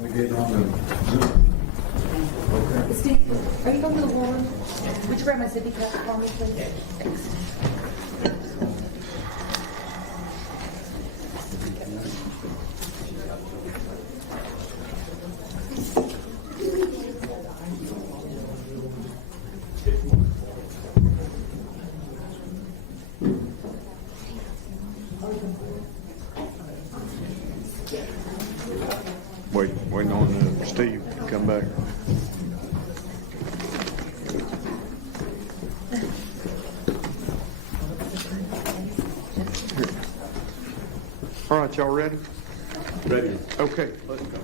We getting on the Zoom? Okay. Steve, are you going to the warm? Would you grab my sippy cup for me, please? Thanks. Waiting on Steve to come back. All right, y'all ready? Ready. Okay, let's go.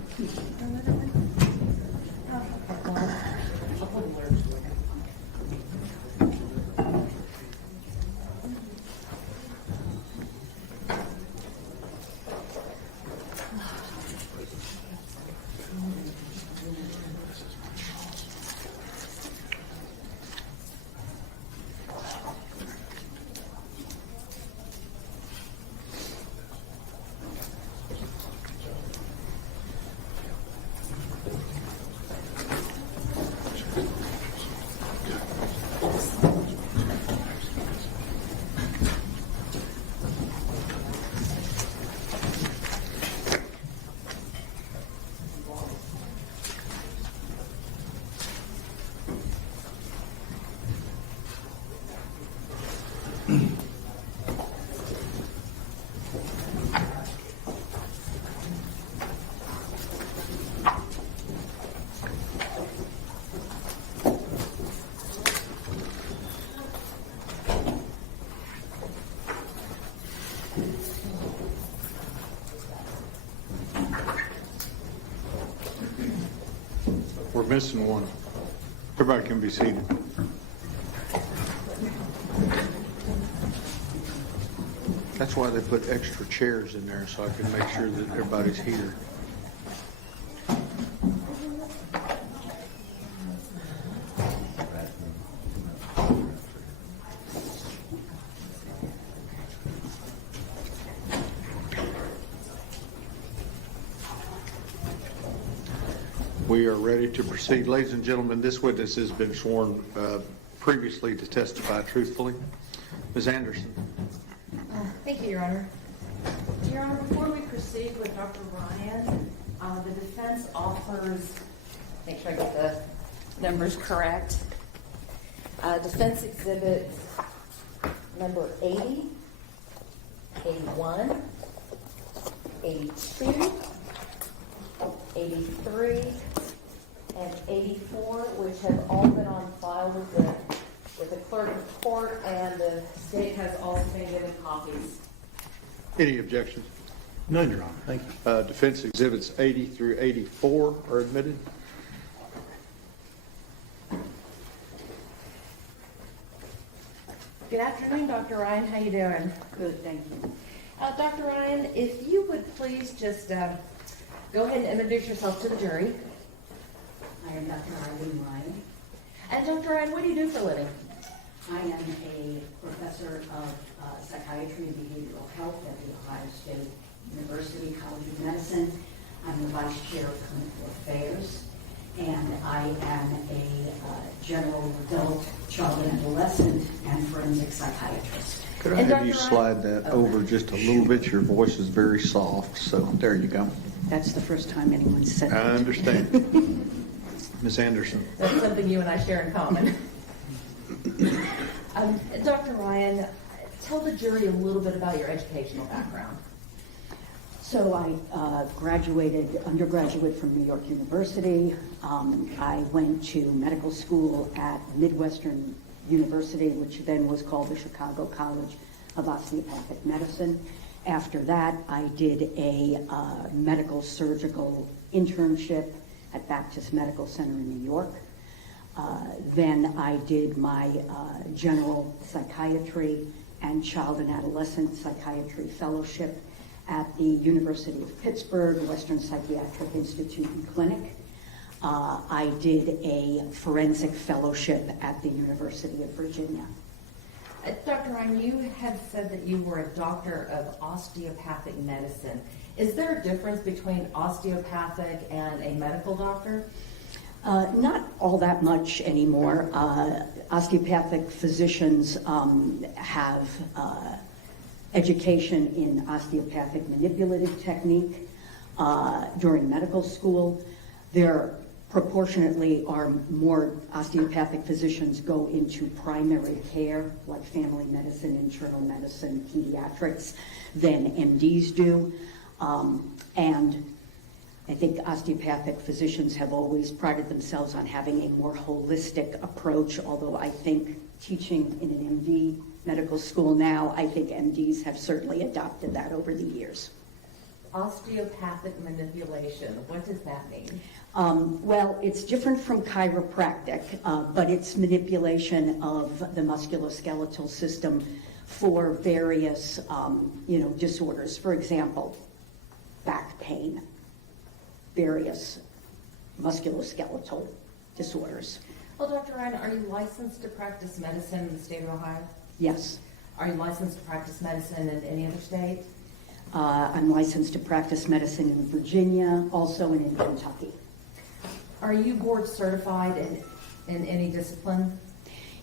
We're missing one. Everybody can be seated. That's why they put extra chairs in there, so I can make sure that everybody's here. We are ready to proceed. Ladies and gentlemen, this witness has been sworn previously to testify truthfully. Ms. Anderson. Thank you, Your Honor. Your Honor, before we proceed with Dr. Ryan, the defense offers, make sure I get the numbers correct, defense exhibit number 80, 81, 82, 83, and 84, which have all been on file with the clerk of court, and the state has also been given copies. Any objections? None, Your Honor. Thank you. Defense exhibits 80 through 84 are admitted. Good afternoon, Dr. Ryan. How you doing? Good, thank you. Dr. Ryan, if you would please just go ahead and introduce yourself to the jury. I am Dr. Arlene Ryan. And Dr. Ryan, what do you do for a living? I am a professor of psychiatry and behavioral health at the Ohio State University College of Medicine. I'm the vice chair of clinical affairs, and I am a general adult, child and adolescent, and forensic psychiatrist. Could I have you slide that over just a little bit? Your voice is very soft, so there you go. That's the first time anyone's said I that. understand. Ms. Anderson. That's something you and I share in common. Dr. Ryan, tell the jury a little bit about your educational background. So I graduated undergraduate from New York University. I went to medical school at Midwestern University, which then was called the Chicago College of Osteopathic Medicine. After that, I did a medical surgical internship at Baptist Medical Center in New York. Then I did my general psychiatry and child and adolescent psychiatry fellowship at the University of Pittsburgh, Western Psychiatric Institute and Clinic. I did a forensic fellowship at the University of Virginia. Dr. Ryan, you had said that you were a doctor of osteopathic medicine. Is there a difference between osteopathic and a medical doctor? Not all that much anymore. Osteopathic physicians have education in osteopathic manipulative technique during medical school. There proportionately are more osteopathic physicians go into primary care, like family medicine, internal medicine, pediatrics, than MDs do. And I think osteopathic physicians have always prided themselves on having a more holistic approach, although I think teaching in an MD medical school now, I think MDs have certainly adopted that over the years. Osteopathic manipulation, what does that mean? Well, it's different from chiropractic, but it's manipulation of the musculoskeletal system for various, disorders. For example, back pain, various musculoskeletal disorders. Well, Dr. Ryan, are you licensed to practice medicine in the state of Ohio? Yes. Are you licensed to practice medicine in any other state? I'm licensed to practice medicine in Virginia, also and in Kentucky. Are you board certified in any discipline?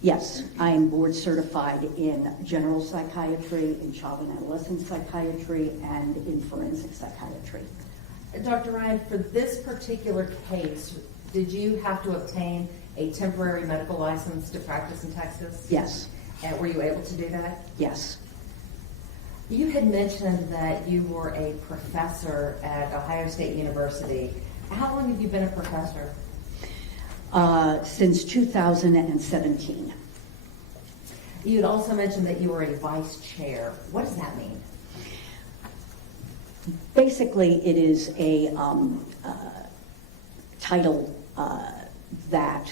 Yes, I am board certified in general psychiatry, in child and adolescent psychiatry, and in forensic psychiatry. Dr. Ryan, for this particular case, did you have to obtain a temporary medical license to practice in Texas? Yes. And were you able to do that? Yes. You had mentioned that you were a professor at Ohio State University. How long have you been a professor? Since 2017. You had also mentioned that you were a vice chair. What does that mean? Basically, it is a title that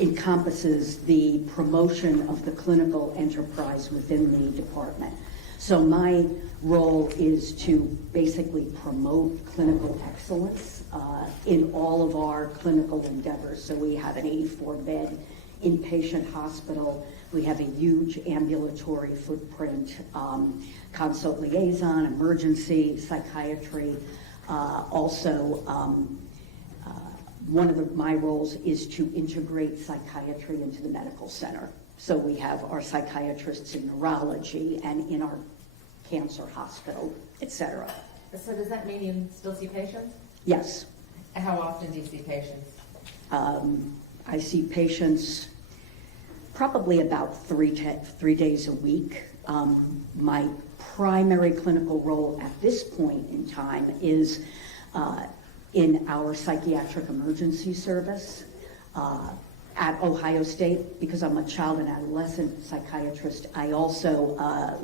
encompasses the promotion of the clinical enterprise within the department. So my role is to basically promote clinical excellence in all of our clinical endeavors. So we have an 84-bed inpatient hospital. We have a huge ambulatory footprint, consult liaison, emergency, psychiatry. One of my roles is to integrate psychiatry into the medical center. So we have our psychiatrists in neurology and in our cancer hospital, et cetera. So does that mean you still see patients? Yes. How often do you see patients? I see patients probably about three days a week. My primary clinical role at this point in time is in our psychiatric emergency service at Ohio State. Because I'm a child and adolescent psychiatrist, I also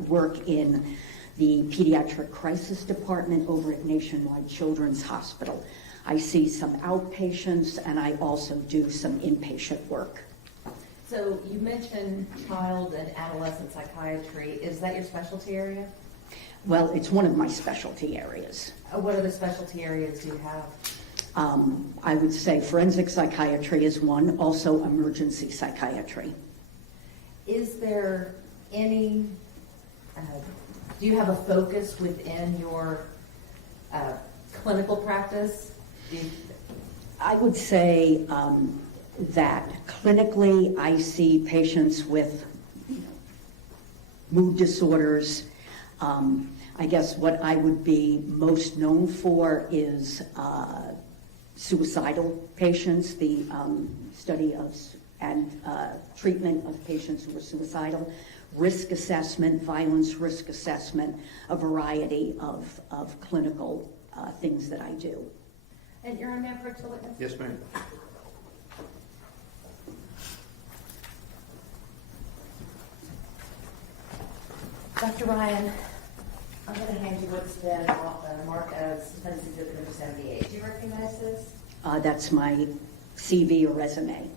work in the pediatric crisis department over at Nationwide Children's Hospital. I see some outpatients, and I also do some inpatient work. So you mentioned child and adolescent psychiatry. Is that your specialty area? Well, it's one of my specialty areas. What other specialty areas do you have? I would say forensic psychiatry is one, also emergency psychiatry. Is there any, do you have a focus within your clinical practice? I would say that clinically I see patients with mood disorders. I guess what I would be most known for is suicidal patients, the study of and treatment of patients who are suicidal, risk assessment, violence risk assessment, a variety of clinical things that I do. And you're on that for a witness? Yes, ma'am. Dr. Ryan, I'm going to hand you what's been marked as defense exhibit number 78. Do you recognize this? That's my CV or resume.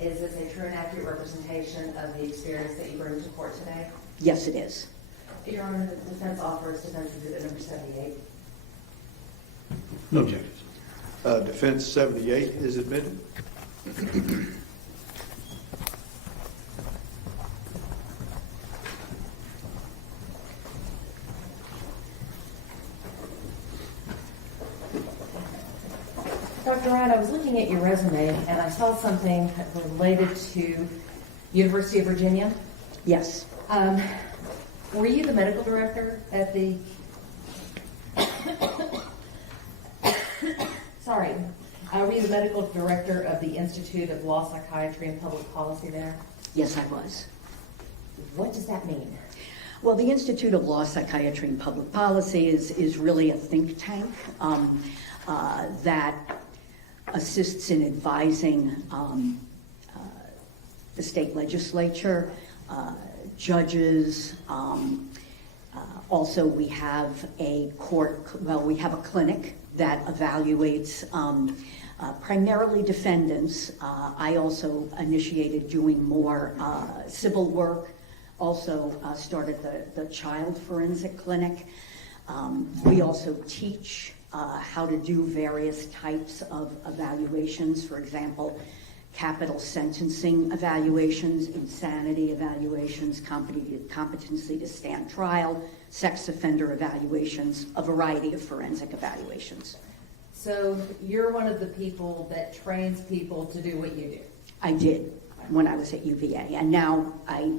Is this a true and accurate representation of the experience that you bring to court today? Yes, it is. Your Honor, the defense offers defense exhibit number 78. No objections. Defense 78 is admitted. Dr. Ryan, I was looking at your resume and I saw something related to University of Virginia. Yes, Were you the medical director at the, sorry, were you the medical director of the Institute of Law, Psychiatry, and Public Policy there? yes, I was. What does that mean? Well, the Institute of Law, Psychiatry, and Public Policy is really a think tank that assists in advising the state legislature, judges. Also, we have a clinic that evaluates primarily defendants. I also initiated doing more civil work. Also started the child forensic clinic. We also teach how to do various types of evaluations. For example, capital sentencing evaluations, insanity evaluations, competency to stand trial, sex offender evaluations, a variety of forensic evaluations. So you're one of the people that trains people to do what you do? I did when I was at UVA, and now I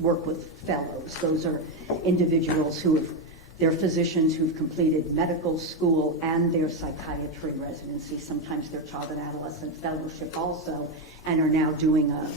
work with fellows. Those are individuals they're physicians who've completed medical school and their psychiatry residency, sometimes their child and adolescent fellowship also, and are now doing a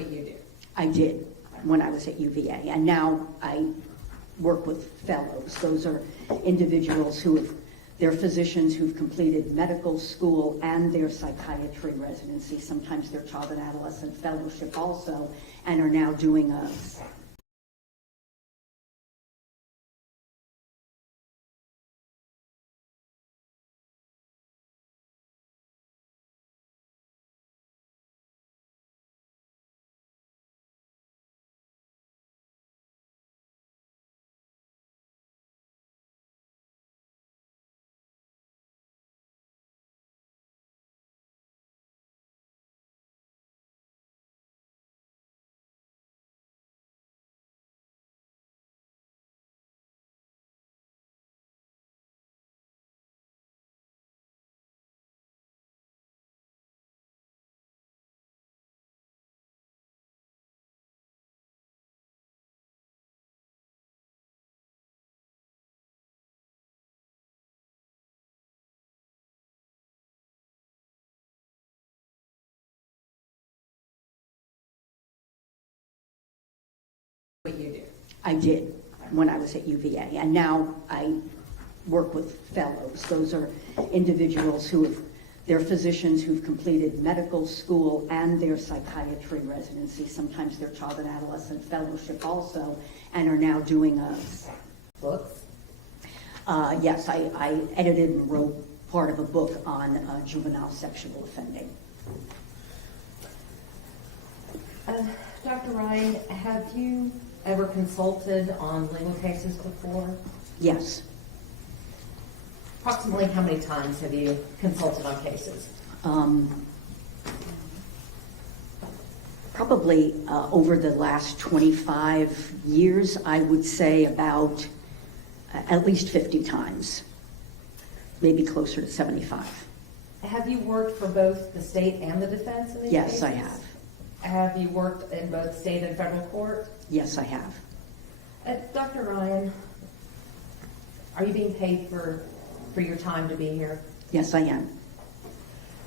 What you do? I did when I was at UVA, and now I work with fellows. Those are individuals they're physicians who've completed medical school and their psychiatry residency, sometimes their child and adolescent fellowship also, and are now doing a What you do? I did when I was at UVA, and now I work with fellows. Those are individuals they're physicians who've completed medical school and their psychiatry residency, sometimes their child and adolescent fellowship also, and are now doing a Books? Yes, I edited and wrote part of a book on juvenile sexual offending. Dr. Ryan, have you ever consulted on legal cases before? Yes. Approximately how many times have you consulted on cases? Probably over the last 25 years, I would say about at least 50 times, maybe closer to 75. Have you worked for both the state and the defense in these cases? Yes, I have. Have you worked in both state and federal court? Yes, I have. Dr. Ryan, are you being paid for your time to be here? Yes, I am.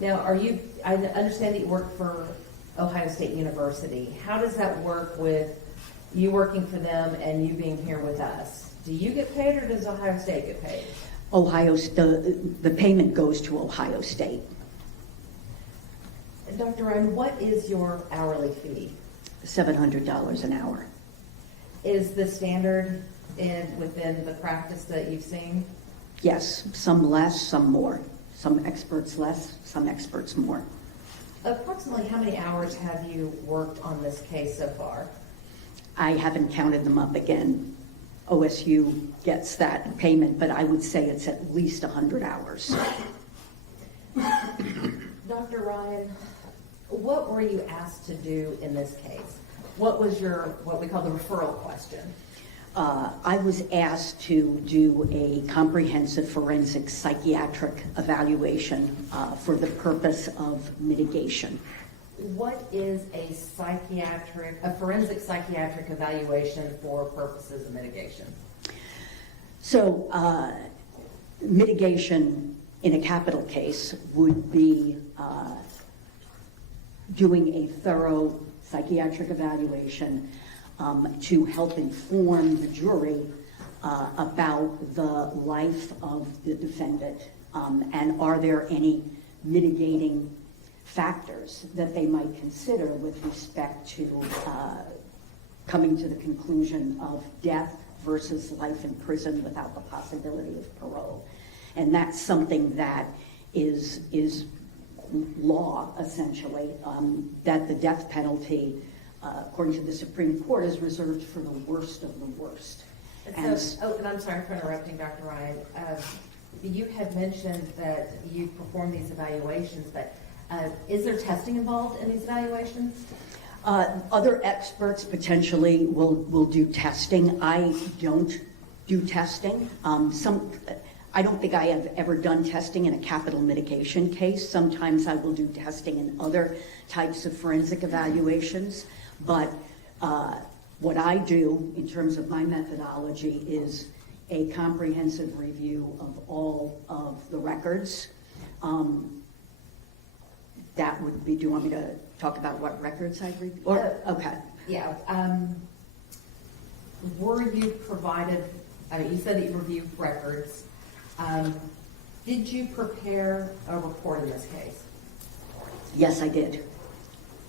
Now, I understand that you work for Ohio State University. How does that work with you working for them and you being here with us? Do you get paid or does Ohio State get paid? The payment goes to Ohio State. Dr. Ryan, what is your hourly fee? $700 an hour. Is the standard within the practice that you've seen? Yes, some less, some more. Some experts less, some experts more. Approximately how many hours have you worked on this case so far? I haven't counted them up again. OSU gets that payment, but I would say it's at least 100 hours. Dr. Ryan, what were you asked to do in this case? What was what we call the referral question? I was asked to do a comprehensive forensic psychiatric evaluation for the purpose of mitigation. What is a forensic psychiatric evaluation for purposes of mitigation? So, mitigation in a capital case would be doing a thorough psychiatric evaluation to help inform the jury about the life of the defendant, and are there any mitigating factors that they might consider with respect to coming to the conclusion of death versus life in prison without the possibility of parole. And that's something that is law, essentially, that the death penalty, according to the Supreme Court, is reserved for the worst of the worst. And I'm sorry for interrupting, Dr. Ryan. You had mentioned that you perform these evaluations, but is there testing involved in these evaluations? Other experts potentially will do testing. I don't do testing. I don't think I have ever done testing in a capital mitigation case. Sometimes I will do testing in other types of forensic evaluations. But what I do in terms of my methodology is a comprehensive review of all of the records. That would be, do you want me to talk about what records I've reviewed? Okay. Yeah. Were you provided, you said that you reviewed records. Did you prepare a report in this case? Yes, I did.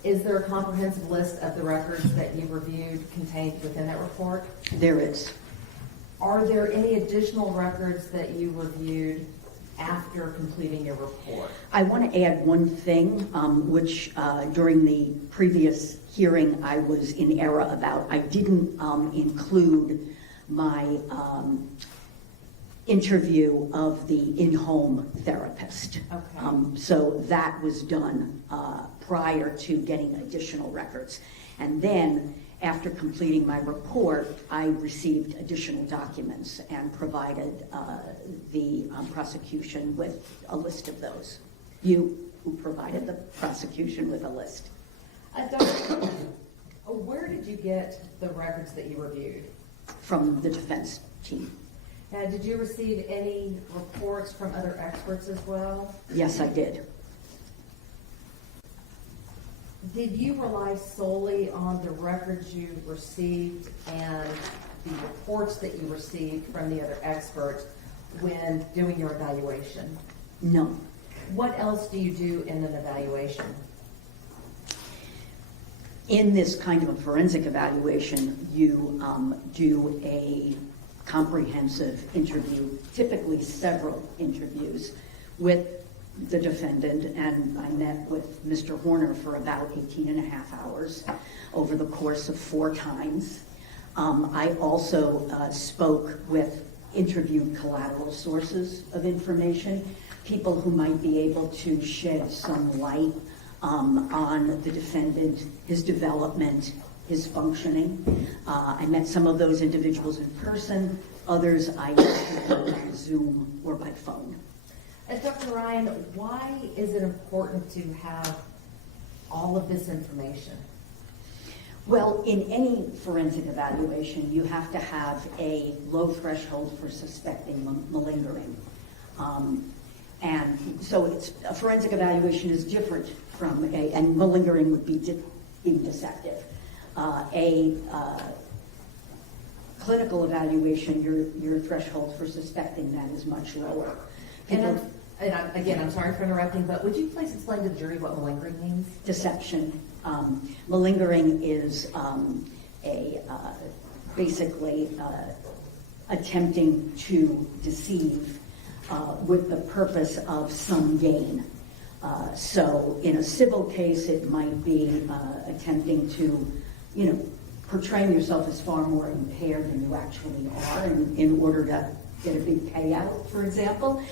Is there a comprehensive list of the records that you reviewed contained within that report? There is. Are there any additional records that you reviewed after completing your report? I want to add one thing, which during the previous hearing I was in error about. I didn't include my interview of the in-home therapist. Okay. So that was done prior to getting additional records. And then, after completing my report, I received additional documents and provided the prosecution with a list of those. You provided the prosecution with a list. Doctor, where did you get the records that you reviewed? From the defense team. Now, did you receive any reports from other experts as well? Yes, I did. Did you rely solely on the records you received and the reports that you received from the other experts when doing your evaluation? No. What else do you do in an evaluation? In this kind of a forensic evaluation, you do a comprehensive interview, typically several interviews, with the defendant, and I met with Mr. Horner for about 18 and a half hours over the course of 4 times. I also interviewed collateral sources of information, people who might be able to shed some light on the defendant, his development, his functioning. I met some of those individuals in person, others I met on Zoom or by phone. Dr. Ryan, why is it important to have all of this information? Well, in any forensic evaluation, you have to have a low threshold for suspecting malingering. And so a forensic evaluation is different from and malingering would be being deceptive. Clinical evaluation, your threshold for suspecting that is much lower. I'm sorry for interrupting, but would you please explain to the jury what malingering means? Deception. Malingering is basically attempting to deceive with the purpose of some gain. So in a civil case, it might be attempting to, portraying yourself as far more impaired than you actually are in order to get a big payout, for example.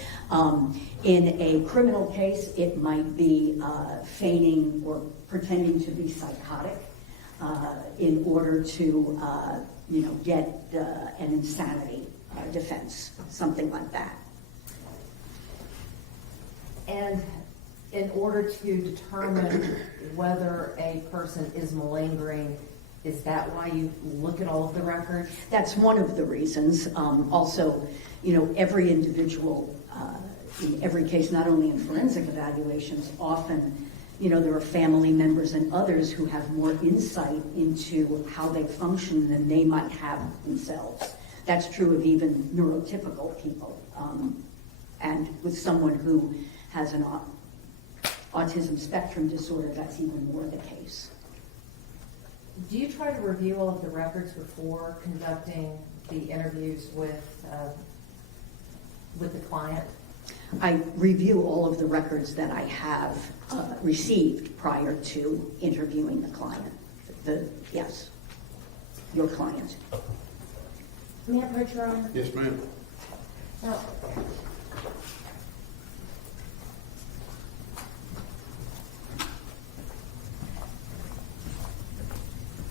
In a criminal case, it might be feigning or pretending to be psychotic in order to, get an insanity defense, something like that. And in order to determine whether a person is malingering, is that why you look at all of the records? That's one of the reasons. Also, every individual, in every case, not only in forensic evaluations, often, there are family members and others who have more insight into how they function than they might have themselves. That's true of even neurotypical people. And with someone who has an autism spectrum disorder, that's even more the case. Do you try to review all of the records before conducting the interviews with the client? I review all of the records that I have received prior to interviewing the client. Yes, your client. May I approach your honor? Yes, ma'am. Now,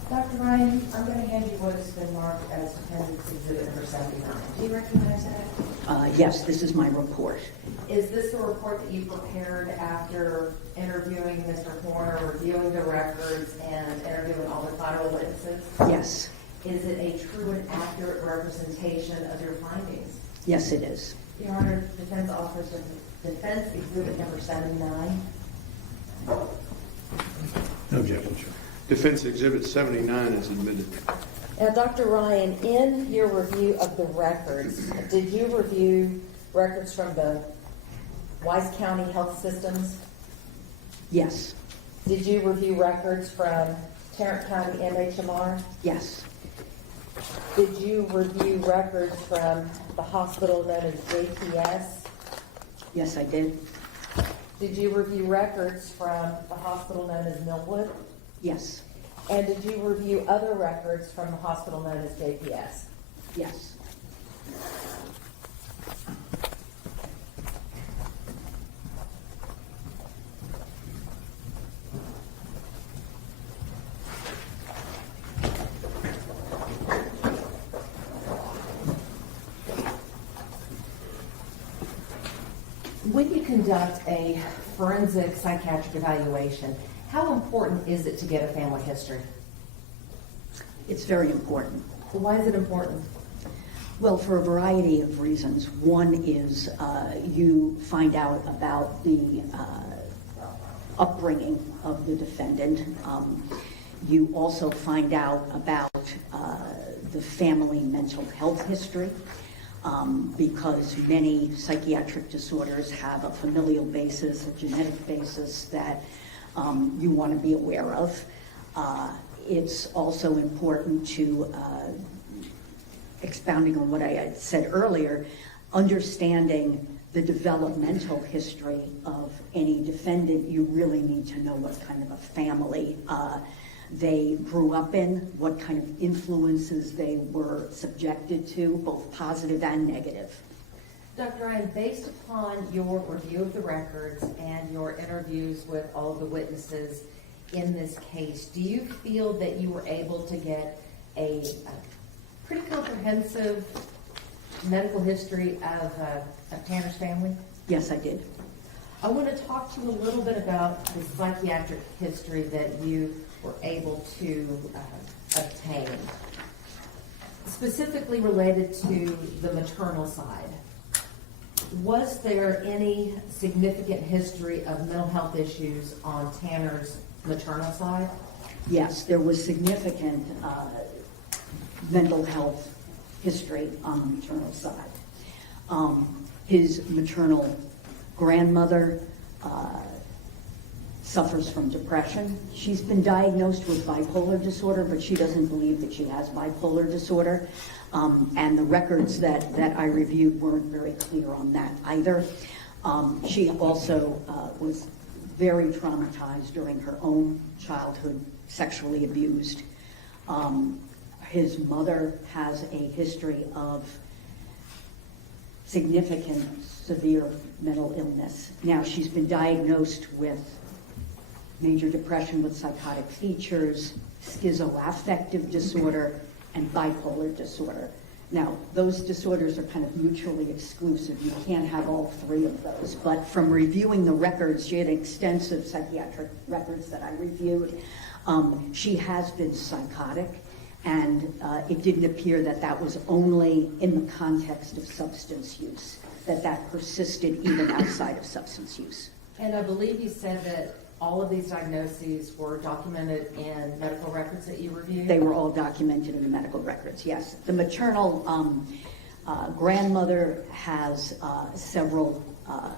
Dr. Ryan, I'm going to hand you what has been marked as Defendant's Exhibit number 79. Do you recognize that? Yes, this is my report. Is this the report that you prepared after interviewing Mr. Horner, reviewing the records, and interviewing all the collateral witnesses? Yes. Is it a true and accurate representation of your findings? Yes, it is. Your Honor, defense offers Defense Exhibit number 79. No objection, sir. Defense Exhibit 79 is admitted. Now, Dr. Ryan, in your review of the records, did you review records from the Wise County Health Systems? Yes. Did you review records from Tarrant County MHMR? Yes. Did you review records from the hospital known as JPS? Yes, I did. Did you review records from the hospital known as Millwood? Yes. And did you review other records from the hospital known as JPS? Yes. When you conduct a forensic psychiatric evaluation, how important is it to get a family history? It's very important. Why is it important? Well, for a variety of reasons. One is you find out about the upbringing of the defendant. You also find out about the family mental health history, because many psychiatric disorders have a familial basis, a genetic basis that you want to be aware of. It's also important to, expounding on what I had said earlier, understanding the developmental history of any defendant. You really need to know what kind of a family they grew up in, what kind of influences they were subjected to, both positive and negative. Dr. Ryan, based upon your review of the records and your interviews with all of the witnesses in this case, do you feel that you were able to get a pretty comprehensive medical history of Tanner's family? Yes, I did. I want to talk to you a little bit about the psychiatric history that you were able to obtain, specifically related to the maternal side. Was there any significant history of mental health issues on Tanner's maternal side? Yes, there was significant mental health history on the maternal side. His maternal grandmother suffers from depression. She's been diagnosed with bipolar disorder, but she doesn't believe that she has bipolar disorder. And the records that I reviewed weren't very clear on that either. She also was very traumatized during her own childhood, sexually abused. His mother has a history of significant severe mental illness. Now, she's been diagnosed with major depression with psychotic features, schizoaffective disorder, and bipolar disorder. Now, those disorders are kind of mutually exclusive. You can't have all three of those. But from reviewing the records, she had extensive psychiatric records that I reviewed. She has been psychotic, and it didn't appear that that was only in the context of substance use, that persisted even outside of substance use. And I believe you said that all of these diagnoses were documented in medical records that you reviewed? They were all documented in the medical records, yes. The maternal grandmother has several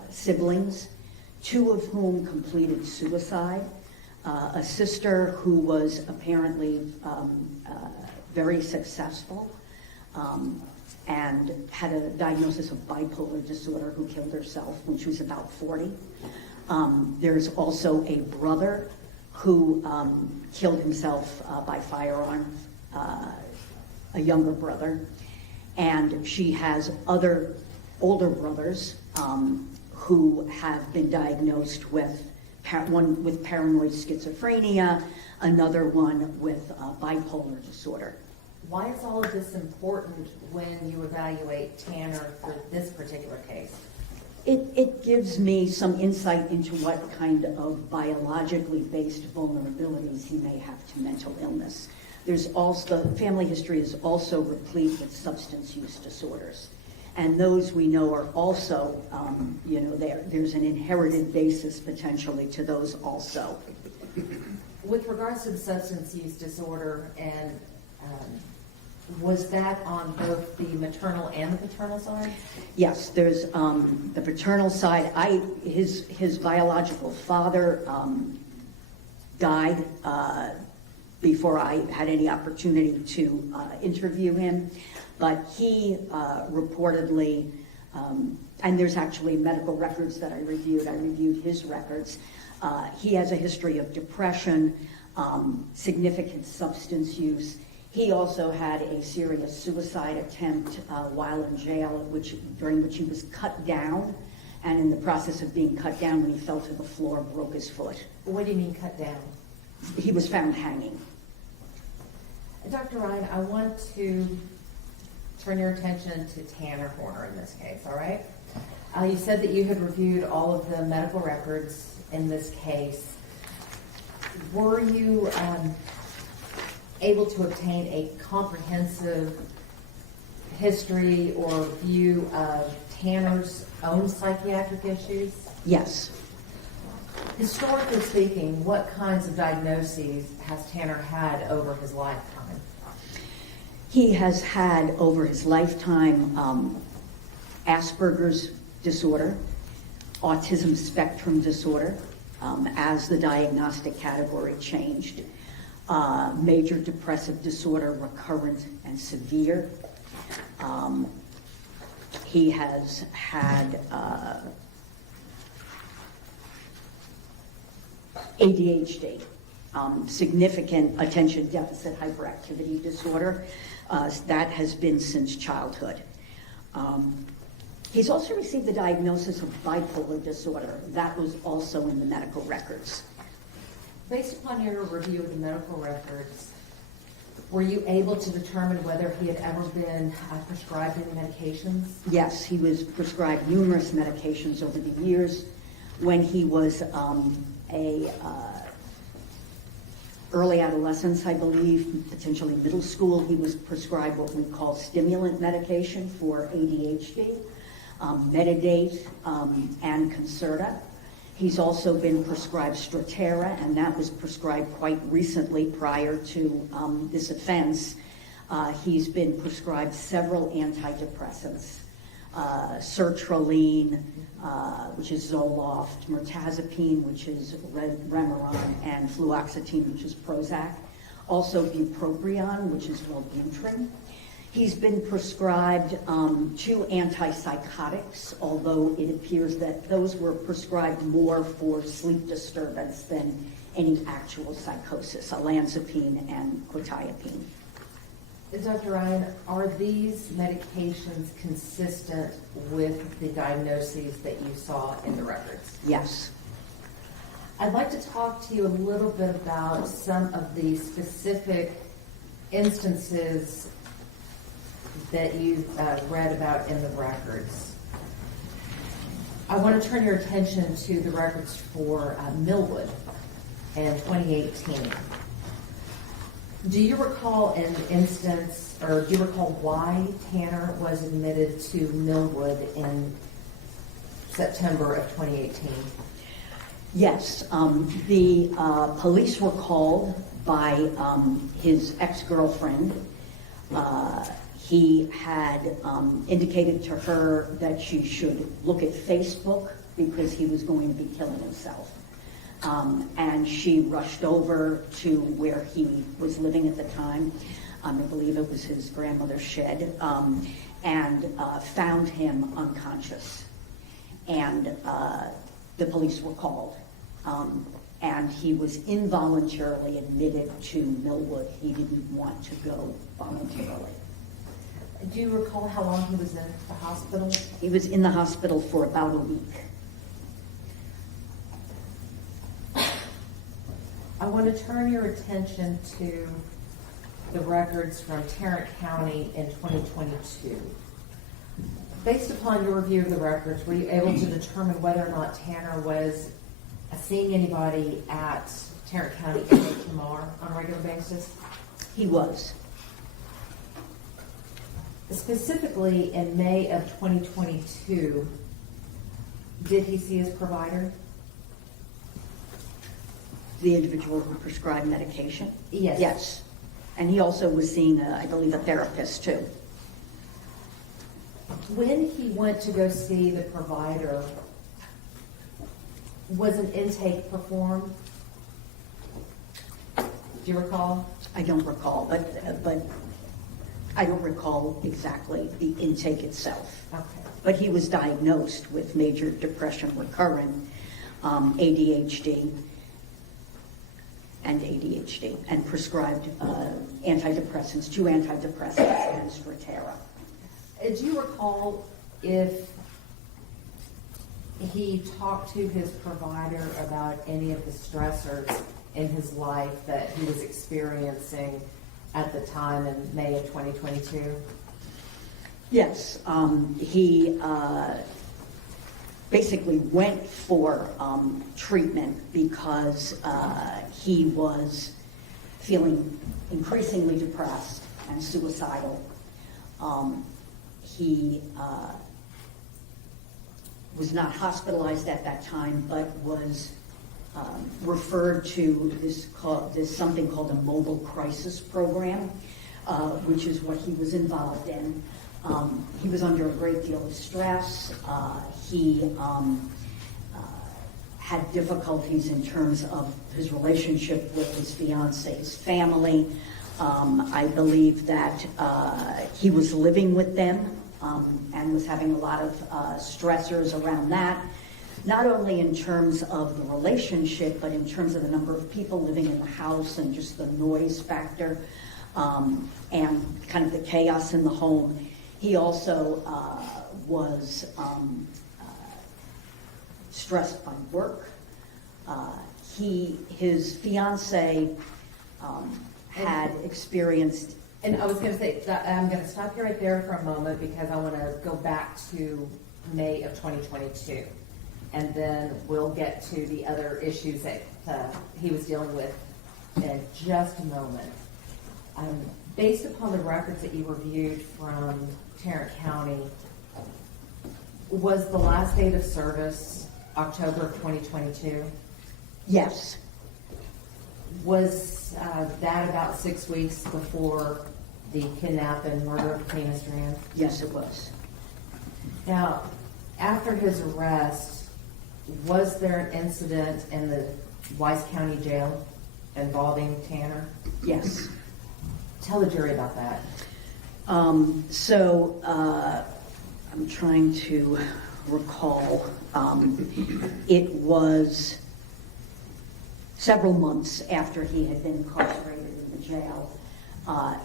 siblings, two of whom completed suicide. A sister who was apparently very successful and had a diagnosis of bipolar disorder, who killed herself when she was about 40. There's also a brother who killed himself by firearm, a younger brother. And she has other older brothers who have been diagnosed with one with paranoid schizophrenia, another one with bipolar disorder. Why is all of this important when you evaluate Tanner for this particular case? It gives me some insight into what kind of biologically based vulnerabilities he may have to mental illness. There's also, family history is also replete with substance use disorders. And those we know are also, there's an inherited basis potentially to those also. With regards to the substance use disorder, and was that on both the maternal and the paternal side? Yes, there's the paternal side. His biological father died before I had any opportunity to interview him, but he reportedly, and there's actually medical records that I reviewed his records. He has a history of depression, significant substance use. He also had a serious suicide attempt while in jail, during which he was cut down, and in the process of being cut down, when he fell to the floor, broke his foot. What do you mean cut down? He was found hanging. Dr. Ryan, I want to turn your attention to Tanner Horner in this case, all right? You said that you had reviewed all of the medical records in this case. Were you able to obtain a comprehensive history or view of Tanner's own psychiatric issues? Yes. Historically speaking, what kinds of diagnoses has Tanner had over his lifetime? He has had over his lifetime Asperger's disorder, autism spectrum disorder, as the diagnostic category changed, major depressive disorder, recurrent and severe. He has had ADHD, significant attention deficit hyperactivity disorder. That has been since childhood. He's also received the diagnosis of bipolar disorder. That was also in the medical records. Based upon your review of the medical records, were you able to determine whether he had ever been prescribed any medications? Yes, he was prescribed numerous medications over the years. When he was early adolescence, I believe, potentially middle school, he was prescribed what we call stimulant medication for ADHD. Metadate, and Concerta. He's also been prescribed Strattera, and that was prescribed quite recently prior to this offense. He's been prescribed several antidepressants, sertraline, which is Zoloft, mirtazapine, which is Remeron, and fluoxetine, which is Prozac. Also bupropion, which is Wellbutrin. He's been prescribed 2 antipsychotics, although it appears that those were prescribed more for sleep disturbance than any actual psychosis, olanzapine and quetiapine. Dr. Ryan, are these medications consistent with the diagnoses that you saw in the records? Yes. I'd like to talk to you a little bit about some of the specific instances that you've read about in the records. I want to turn your attention to the records for Millwood in 2018. Do you recall an instance, or do you recall why Tanner was admitted to Millwood in September of 2018? Yes. The police were called by his ex-girlfriend. He had indicated to her that she should look at Facebook because he was going to be killing himself. And she rushed over to where he was living at the time. I believe it was his grandmother's shed, and found him unconscious. And the police were called. And he was involuntarily admitted to Millwood. He didn't want to go voluntarily. Do you recall how long he was in the hospital? He was in the hospital for about a week. I want to turn your attention to the records from Tarrant County in 2022. Based upon your review of the records, were you able to determine whether or not Tanner was seeing anybody at Tarrant County HMR on a regular basis? He was. Specifically, in May of 2022, did he see his provider? The individual who prescribed medication? Yes. Yes. And he also was seeing, I believe, a therapist too. When he went to go see the provider, was an intake performed? Do you recall? I don't recall, but I don't recall exactly the intake itself. Okay. But he was diagnosed with major depression recurrent, ADHD, and prescribed antidepressants, 2 antidepressants, and Strattera. Do you recall if he talked to his provider about any of the stressors in his life that he was experiencing at the time in May of 2022? Yes, he basically went for treatment because he was feeling increasingly depressed and suicidal. He was not hospitalized at that time, but was referred to this something called a mobile crisis program, which is what he was involved in. He was under a great deal of stress. He had difficulties in terms of his relationship with his fiance's family. I believe that he was living with them and was having a lot of stressors around that, not only in terms of the relationship, but in terms of the number of people living in the house and just the noise factor and kind of the chaos in the home. He also was stressed by work. His fiance had experienced. And I was going to say, I'm going to stop you right there for a moment because I want to go back to May of 2022. And then we'll get to the other issues that he was dealing with in just a moment. Based upon the records that you reviewed from Tarrant County, Was the last date of service October of 2022? Yes, Was that about 6 weeks before the kidnap and murder of Athena Strand? yes, it was. Now, after his arrest, was there an incident in the Wise County Jail involving Tanner? Yes. Tell the jury about that. I'm trying to recall. It was several months after he had been incarcerated in the jail.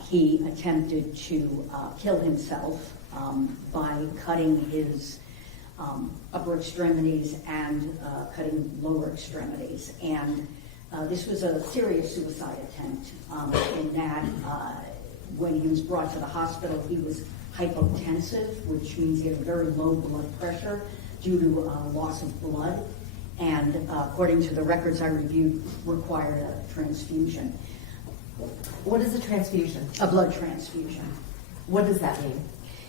He attempted to kill himself by cutting his upper extremities and cutting lower extremities. And this was a serious suicide attempt in that when he was brought to the hospital, he was hypotensive, which means he had very low blood pressure due to loss of blood. And according to the records I reviewed, required a transfusion. What is a transfusion? A blood transfusion. What does that mean?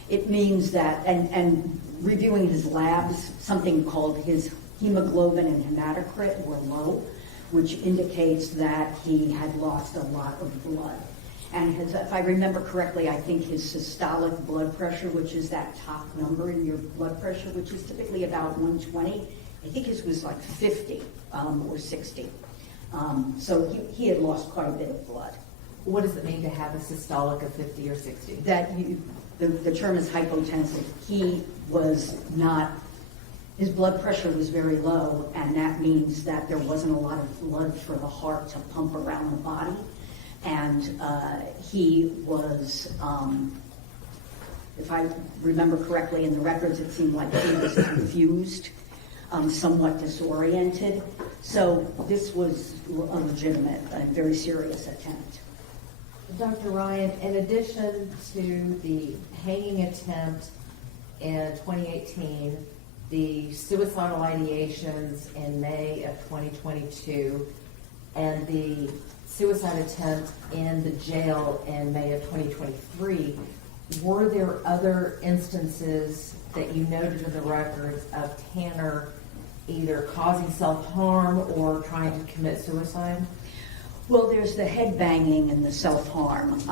It means that, and reviewing his labs, something called his hemoglobin and hematocrit were low, which indicates that he had lost a lot of blood. And his, if I remember correctly, I think his systolic blood pressure, which is that top number in your blood pressure, which is typically about 120, I think his was like 50 or 60. So he had lost quite a bit of blood. What does it mean to have a systolic of 50 or 60? That the term is hypotensive. He was not, his blood pressure was very low, and that means that there wasn't a lot of blood for the heart to pump around the body. And he was, if I remember correctly in the records, it seemed like he was confused, somewhat disoriented. So this was a legitimate and very serious attempt. Dr. Ryan, in addition to the hanging attempt in 2018, the suicidal ideations in May of 2022, and the suicide attempt in the jail in May of 2023, were there other instances that you noted in the records of Tanner either causing self-harm or trying to commit suicide? Well, there's the head banging and the self-harm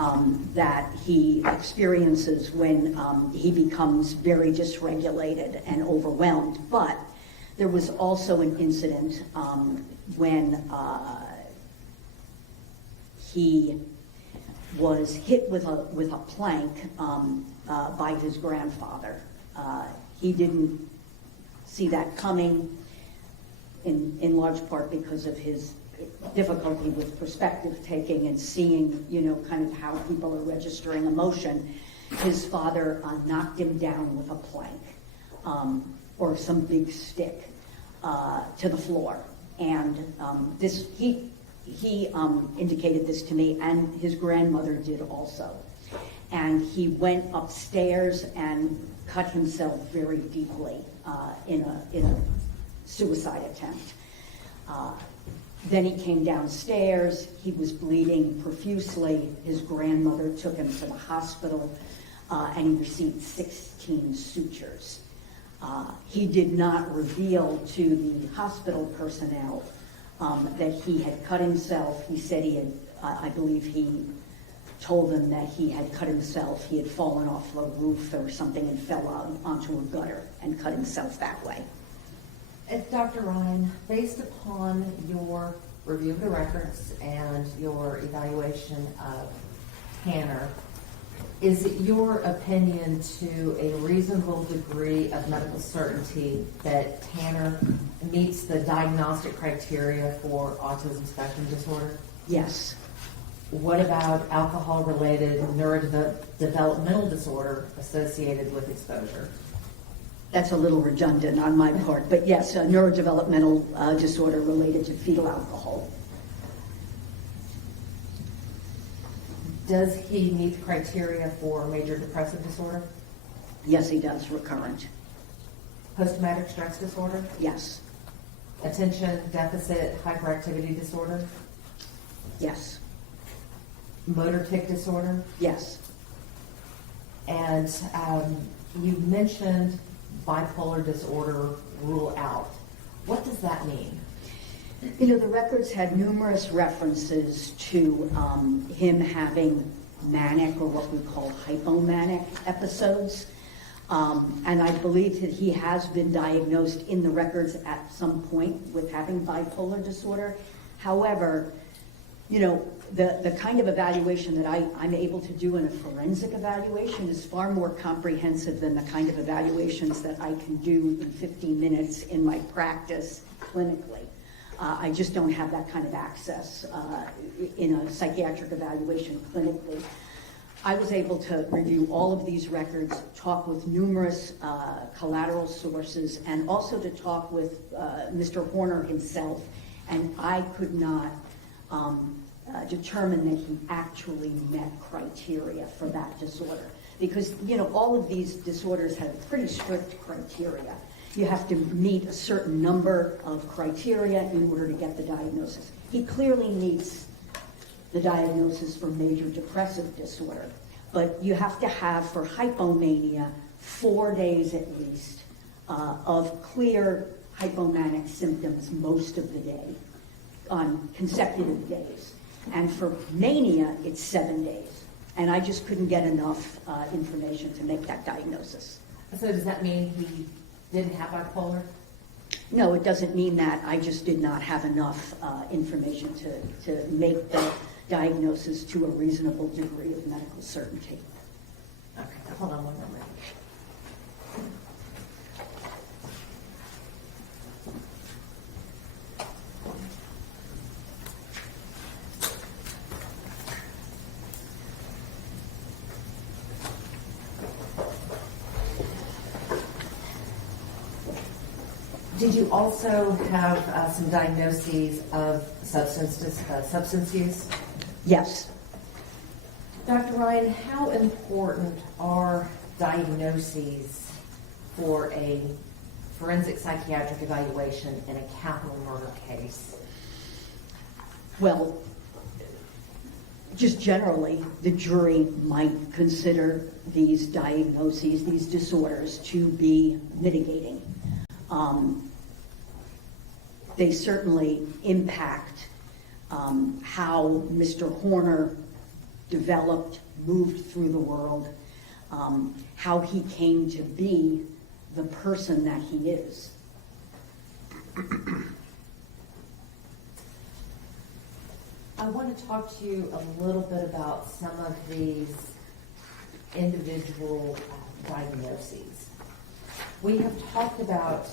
that he experiences when he becomes very dysregulated and overwhelmed. But there was also an incident when he was hit with a plank by his grandfather. He didn't see that coming, in large part because of his difficulty with perspective taking and seeing, kind of how people are registering emotion. His father knocked him down with a plank or some big stick to the floor. And he indicated this to me, and his grandmother did also. And he went upstairs and cut himself very deeply in a suicide attempt. Then he came downstairs. He was bleeding profusely. His grandmother took him to the hospital, and he received 16 sutures. He did not reveal to the hospital personnel that he had cut himself. He said he had, I believe he told them that he had cut himself. He had fallen off a roof or something and fell out onto a gutter and cut himself that way. Dr. Ryan, based upon your review of the records and your evaluation of Tanner, is it your opinion to a reasonable degree of medical certainty that Tanner meets the diagnostic criteria for autism spectrum disorder? Yes. What about alcohol-related neurodevelopmental disorder associated with exposure? That's a little redundant on my part, but yes, a neurodevelopmental disorder related to fetal alcohol. Does he meet the criteria for major depressive disorder? Yes, he does, recurrent. Post-traumatic stress disorder? Yes, Attention deficit hyperactivity disorder? yes, Motor tic disorder? yes, And you mentioned bipolar disorder rule out. What does that mean? You know, the records had numerous references to him having manic, or what we call hypomanic episodes. And I believe that he has been diagnosed in the records at some point with having bipolar disorder. However, you know, the kind of evaluation that I'm able to do in a forensic evaluation is far more comprehensive than the kind of evaluations that I can do in 15 minutes in my practice clinically. I just don't have that kind of access in a psychiatric evaluation clinically. I was able to review all of these records, talk with numerous collateral sources, and also to talk with Mr. Horner himself, and I could not determine that he actually met criteria for that disorder. Because, you know, all of these disorders have pretty strict criteria. You have to meet a certain number of criteria in order to get the diagnosis. He clearly meets the diagnosis for major depressive disorder, but you have to have, for hypomania, 4 days at least of clear hypomanic symptoms most of the day, on consecutive days. And for mania, it's 7 days. And I just couldn't get enough information to make that diagnosis. So does that mean he didn't have bipolar? No, it doesn't mean that. I just did not have enough information to make the diagnosis to a reasonable degree of medical certainty. Okay, hold on one moment. Did you also have some diagnoses of substance use? Yes. Dr. Ryan, how important are diagnoses for a forensic psychiatric evaluation in a capital murder case? Well, just generally, the jury might consider these diagnoses, these disorders, to be mitigating. They certainly impact how Mr. Horner developed, moved through the world, how he came to be the person that he is. I want to talk to you a little bit about some of these individual diagnoses. We have talked about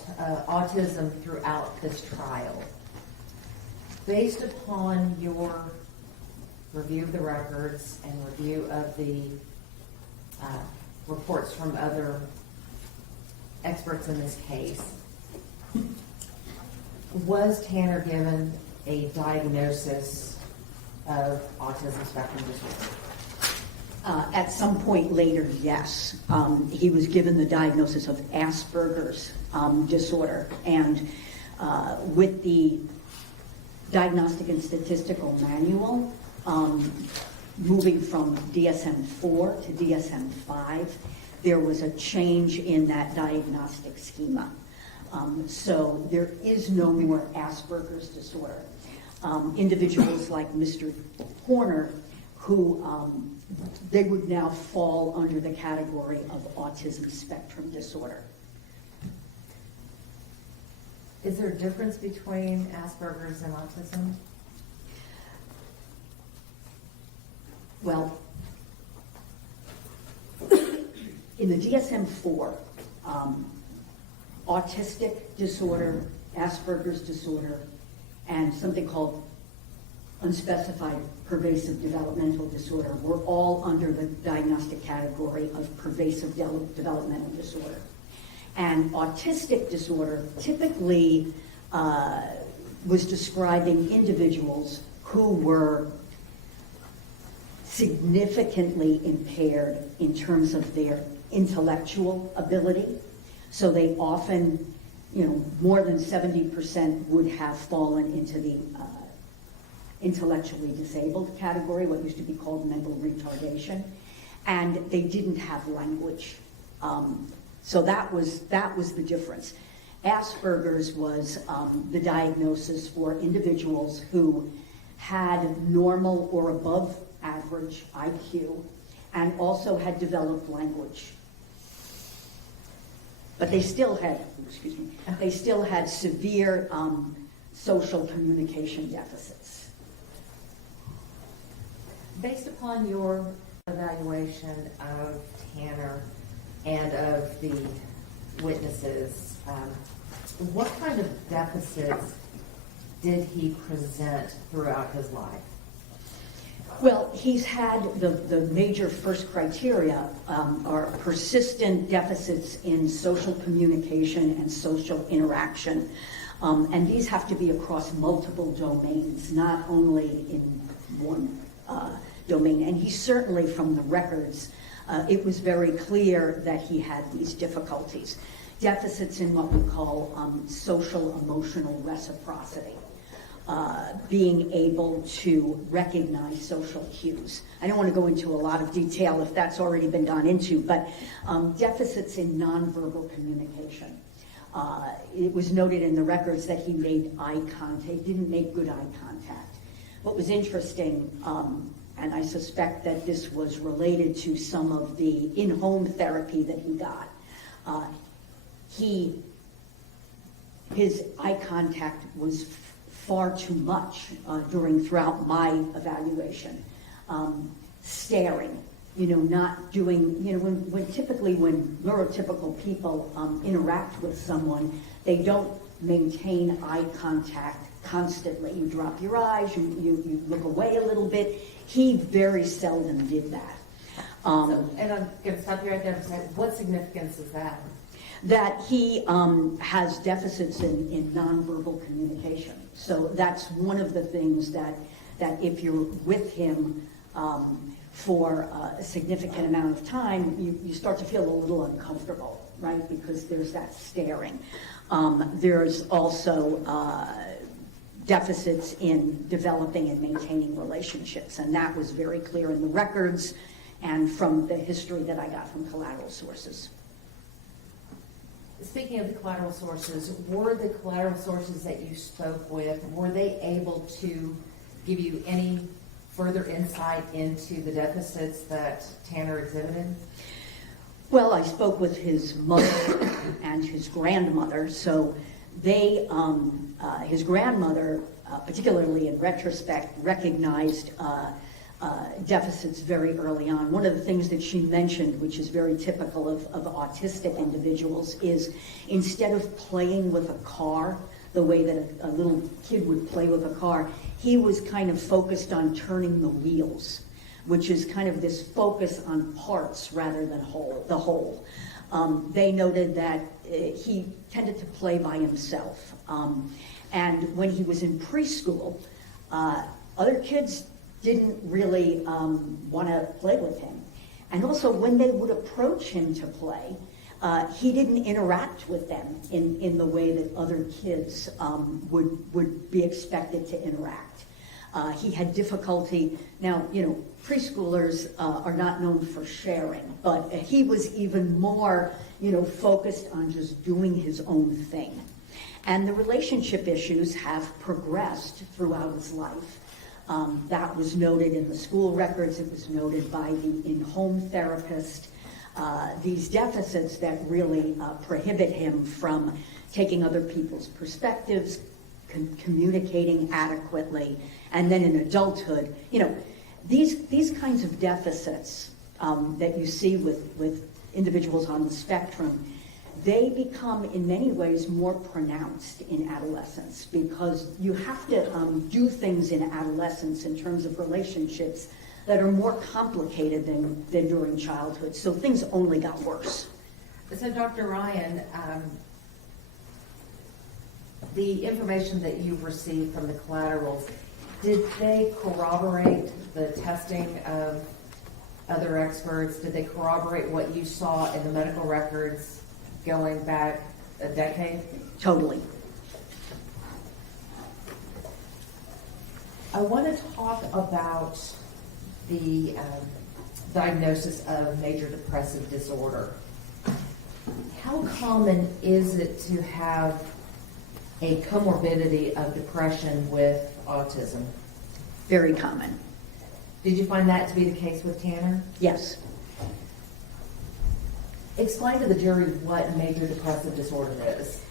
autism throughout this trial. Based upon your review of the records and review of the reports from other experts in this case, was Tanner given a diagnosis of autism spectrum disorder? At some point later, yes. He was given the diagnosis of Asperger's disorder, and with the Diagnostic and Statistical Manual, moving from DSM-4 to DSM-5, there was a change in that diagnostic schema. So there is no more Asperger's disorder. Individuals like Mr. Horner, who they would now fall under the category of autism spectrum disorder. Is there a difference between Asperger's and autism? Well, in the DSM-4, autistic disorder, Asperger's disorder, and something called unspecified pervasive developmental disorder were all under the diagnostic category of pervasive developmental disorder. And autistic disorder typically was describing individuals who were significantly impaired in terms of their intellectual ability. So they often, more than 70% would have fallen into the intellectually disabled category, what used to be called mental retardation, and they didn't have language. So that was the difference. Asperger's was the diagnosis for individuals who had normal or above average IQ and also had developed language. But they still had severe social communication deficits. Based upon your evaluation of Tanner and of the witnesses, what kind of deficits did he present throughout his life? Well, he's had the major first criteria are persistent deficits in social communication and social interaction. And these have to be across multiple domains, not only in one domain. And he certainly, from the records, it was very clear that he had these difficulties. Deficits in what we call social emotional reciprocity. Being able to recognize social cues. I don't want to go into a lot of detail if that's already been gone into, but deficits in nonverbal communication. It was noted in the records that he made eye contact, didn't make good eye contact. What was interesting, and I suspect that this was related to some of the in-home therapy that he got, his eye contact was far too much throughout my evaluation. Staring, not doing, when typically when neurotypical people interact with someone, they don't maintain eye contact constantly. You drop your eyes, you look away a little bit. He very seldom did that. And I'm going to stop you right there for a second. What significance is that? That he has deficits in nonverbal communication. So that's one of the things that if you're with him for a significant amount of time, you start to feel a little uncomfortable, right? Because there's that staring. There's also deficits in developing and maintaining relationships, and that was very clear in the records and from the history that I got from collateral sources. Speaking of the collateral sources, were the collateral sources that you spoke with, were they able to give you any further insight into the deficits that Tanner exhibited? Well, I spoke with his mother and his grandmother. So they, his grandmother, particularly in retrospect, recognized deficits very early on. One of the things that she mentioned, which is very typical of autistic individuals, is instead of playing with a car the way that a little kid would play with a car, he was kind of focused on turning the wheels, which is kind of this focus on parts rather than the whole. They noted that he tended to play by himself. And when he was in preschool, other kids didn't really want to play with him. And also when they would approach him to play, he didn't interact with them in the way that other kids would be expected to interact. He had difficulty. Now, preschoolers are not known for sharing, but he was even more, focused on just doing his own thing. And the relationship issues have progressed throughout his life. That was noted in the school records. It was noted by the in-home therapist. These deficits that really prohibit him from taking other people's perspectives, communicating adequately, and then in adulthood, these kinds of deficits that you see with individuals on the spectrum, they become in many ways more pronounced in adolescence because you have to do things in adolescence in terms of relationships that are more complicated than during childhood. So things only got worse. So Dr. Ryan, the information that you've received from the collaterals, did they corroborate the testing of other experts? Did they corroborate what you saw in the medical records going back a decade? Totally. I want to talk about the diagnosis of major depressive disorder. how common is it to have a comorbidity of depression with autism? Very common. Did you find that to be the case with Tanner? Yes. Explain to the jury what major depressive disorder is.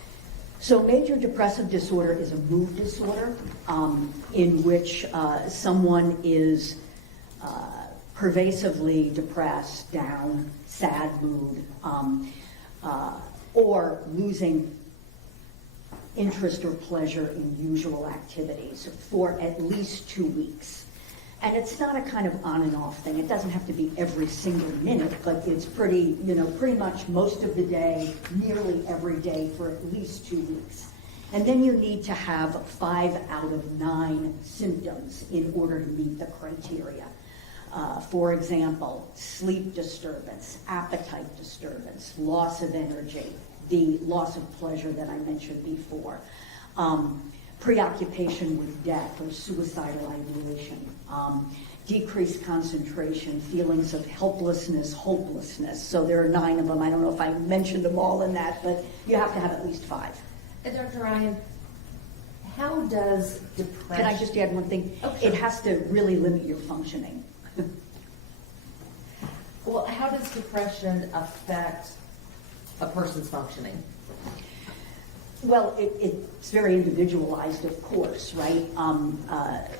So major depressive disorder is a mood disorder in which someone is pervasively depressed, down, sad mood, or losing interest or pleasure in usual activities for at least 2 weeks. And it's not a kind of on and off thing. It doesn't have to be every single minute, but it's pretty much most of the day, nearly every day for at least 2 weeks. And then you need to have 5 out of 9 symptoms in order to meet the criteria. For example, sleep disturbance, appetite disturbance, loss of energy, the loss of pleasure that I mentioned before, preoccupation with death or suicidal ideation, decreased concentration, feelings of helplessness, hopelessness. So there are 9 of them. I don't know if I mentioned them all in that, but you have to have at least 5. And Dr. Ryan, how does depression... Can I just add one thing? Oh, sure. It has to really limit your functioning. Well, how does depression affect a person's functioning? Well, it's very individualized, of course, right?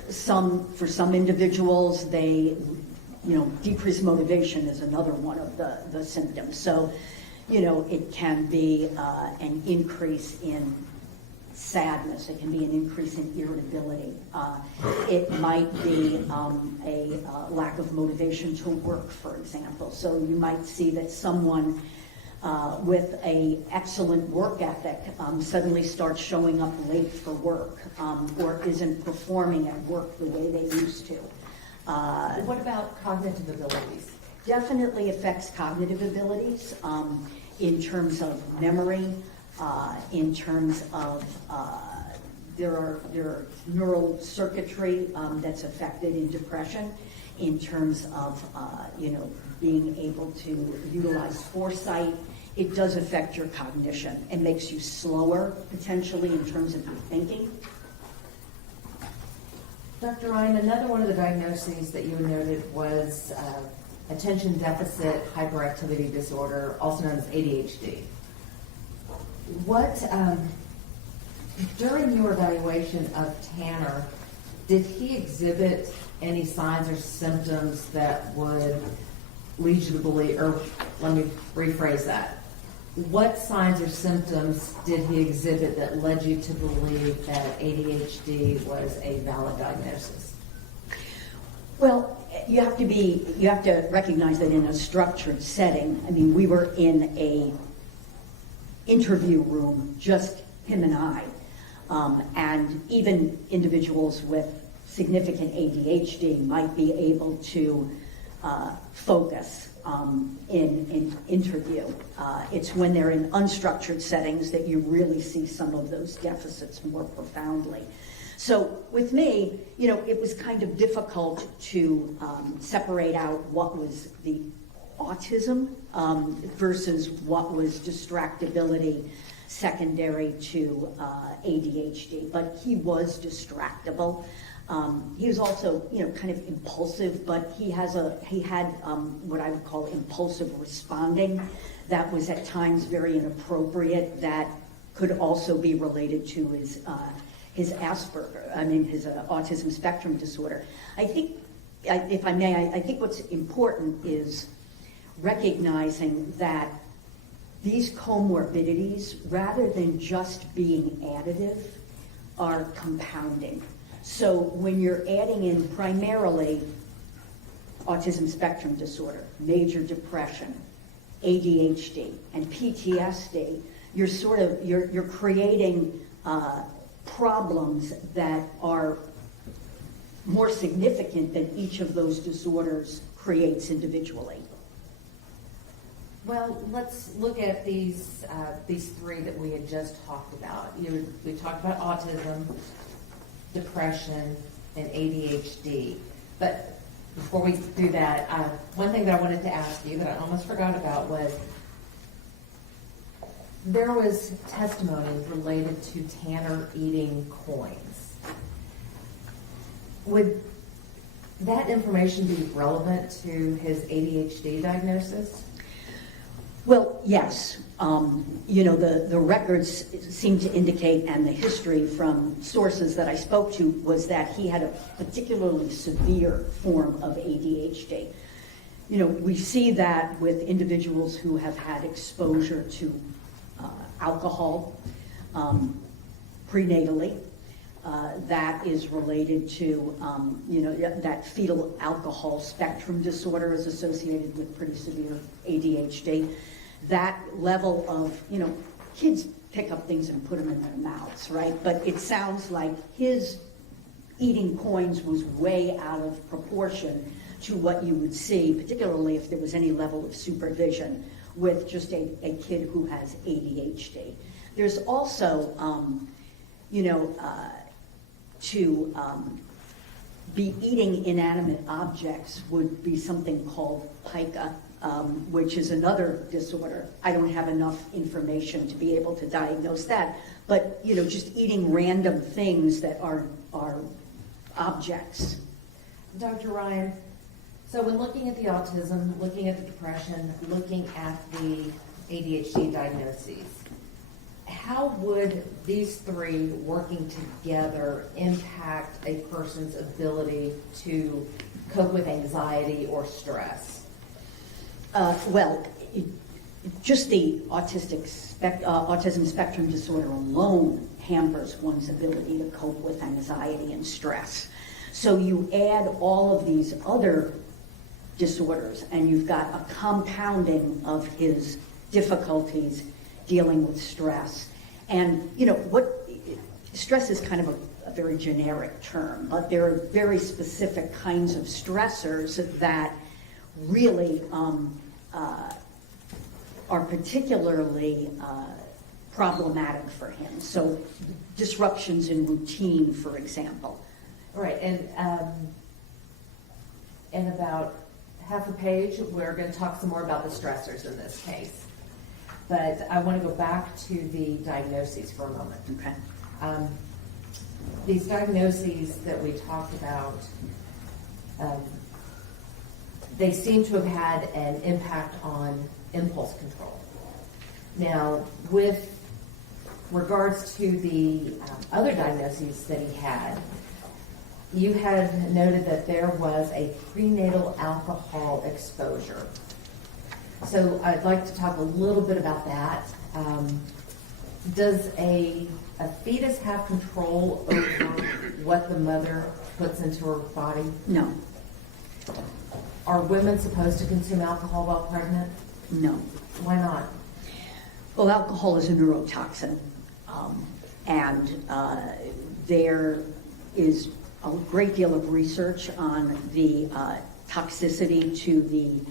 For some individuals, decreased motivation is another one of the symptoms. So, it can be an increase in sadness. It can be an increase in irritability. It might be a lack of motivation to work, for example. So you might see that someone with an excellent work ethic suddenly starts showing up late for work or isn't performing at work the way they used to. What about cognitive abilities? Definitely affects cognitive abilities in terms of memory, in terms of there are neural circuitry that's affected in depression, in terms of being able to utilize foresight. It does affect your cognition and makes you slower potentially in terms of your thinking. Dr. Ryan, another one of the diagnoses that you noted was attention deficit hyperactivity disorder, also known as ADHD. During your evaluation of Tanner, did he exhibit any signs or symptoms that would lead you to believe, or let me rephrase that. What signs or symptoms did he exhibit that led you to believe that ADHD was a valid diagnosis? Well, you have to recognize that in a structured setting, I mean, we were in a interview room, just him and I, and even individuals with significant ADHD might be able to focus in interview. It's when they're in unstructured settings that you really see some of those deficits more profoundly. So with me, it was kind of difficult to separate out what was the autism versus what was distractibility secondary to ADHD. But he was distractible. He was also, kind of impulsive, but he had what I would call impulsive responding that was at times very inappropriate, that could also be related to his Asperger, his autism spectrum disorder. I think, if I may, I think what's important is recognizing that these comorbidities, rather than just being additive, are compounding. So when you're adding in primarily autism spectrum disorder, major depression, ADHD, and PTSD, you're creating problems that are more significant than each of those disorders creates individually. Well, let's look at these 3 that we had just talked about. We talked about autism, depression, and ADHD. But before we do that, one thing that I wanted to ask you that I almost forgot about was, there was testimony related to Tanner eating coins. Would that information be relevant to his ADHD diagnosis? Well, yes. The records seem to indicate, and the history from sources that I spoke to, was that he had a particularly severe form of ADHD. We see that with individuals who have had exposure to alcohol prenatally. That is related to, that fetal alcohol spectrum disorder is associated with pretty severe ADHD. That level of, kids pick up things and put them in their mouths, right? But it sounds like his eating coins was way out of proportion to what you would see, particularly if there was any level of supervision with just a kid who has ADHD. There's also, to be eating inanimate objects would be something called pica, which is another disorder. I don't have enough information to be able to diagnose that, but just eating random things that are objects. Dr. Ryan, so when looking at the autism, looking at the depression, looking at the ADHD diagnoses, how would these three working together impact a person's ability to cope with anxiety or stress? Just the autism spectrum disorder alone hampers one's ability to cope with anxiety and stress. So you add all of these other disorders, and you've got a compounding of his difficulties dealing with stress. And stress is kind of a very generic term, but there are very specific kinds of stressors that really are particularly problematic for him. So disruptions in routine, for example. Right, and in about half a page, we're going to talk some more about the stressors in this case. But I want to go back to the diagnoses for a moment. Okay. These diagnoses that we talked about, they seem to have had an impact on impulse control. Now, with regards to the other diagnoses that he had, you had noted that there was a prenatal alcohol exposure. So I'd like to talk a little bit about that. Does a fetus have control over what the mother puts into her body? No. Are women supposed to consume alcohol while pregnant? No. Why not? Well, alcohol is a neurotoxin, and there is a great deal of research on the toxicity to the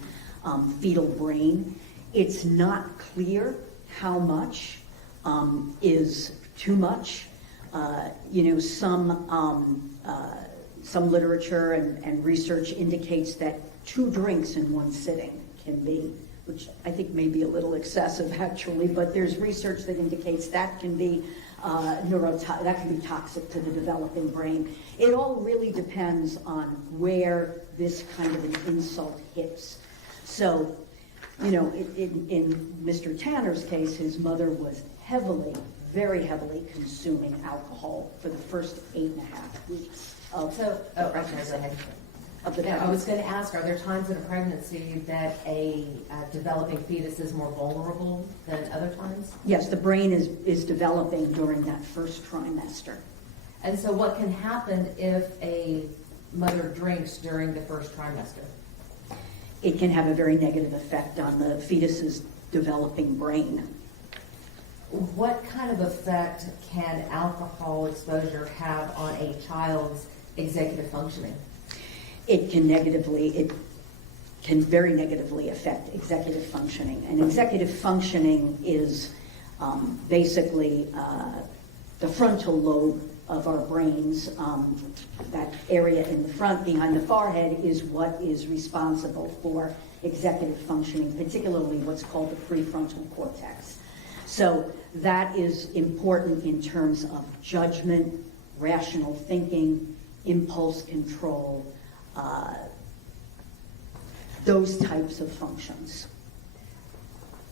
fetal brain. It's not clear how much is too much. Some literature and research indicates that 2 drinks in one sitting can be, which I think may be a little excessive actually, but there's research that indicates that can be that can be toxic to the developing brain. It all really depends on where this kind of an insult hits. So, in Mr. Tanner's case, his mother was very heavily consuming alcohol for the first 8.5 weeks of Go ahead. of the Now, I pregnancy. was going to ask, are there times in a pregnancy that a developing fetus is more vulnerable than other times? Yes, the brain is developing during that first trimester. And so what can happen if a mother drinks during the first trimester? It can have a very negative effect on the fetus's developing brain. What kind of effect can alcohol exposure have on a child's executive functioning? It can very negatively affect executive functioning. And executive functioning is basically the frontal lobe of our brains. That area in the front behind the forehead is what is responsible for executive functioning, particularly what's called the prefrontal cortex. So that is important in terms of judgment, rational thinking, impulse control, those types of functions.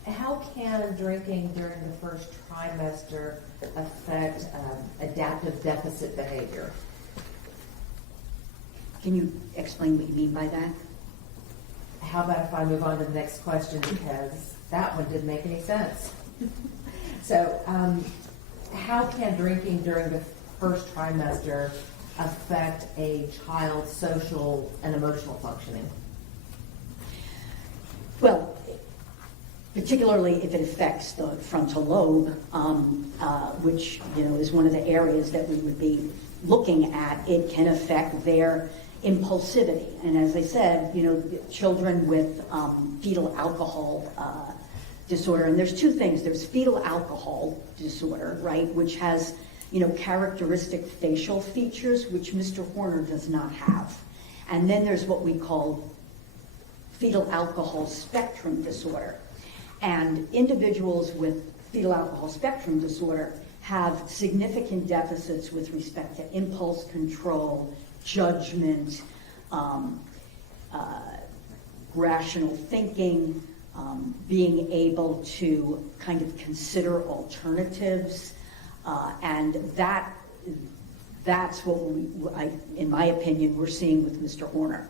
How can drinking during the first trimester affect adaptive deficit behavior? Can you explain what you mean by that? How about if I move on to the next question, because that one didn't make any sense. So, how can drinking during the first trimester affect a child's social and emotional functioning? Well, particularly if it affects the frontal lobe, which is one of the areas that we would be looking at, it can affect their impulsivity. And as I said, children with fetal alcohol disorder, and there's two things. There's fetal alcohol disorder, right, which has characteristic facial features, which Mr. Horner does not have. And then there's what we call fetal alcohol spectrum disorder. And individuals with fetal alcohol spectrum disorder have significant deficits with respect to impulse control, judgment, rational thinking, being able to kind of consider alternatives, and that's what in my opinion, we're seeing with Mr. Horner.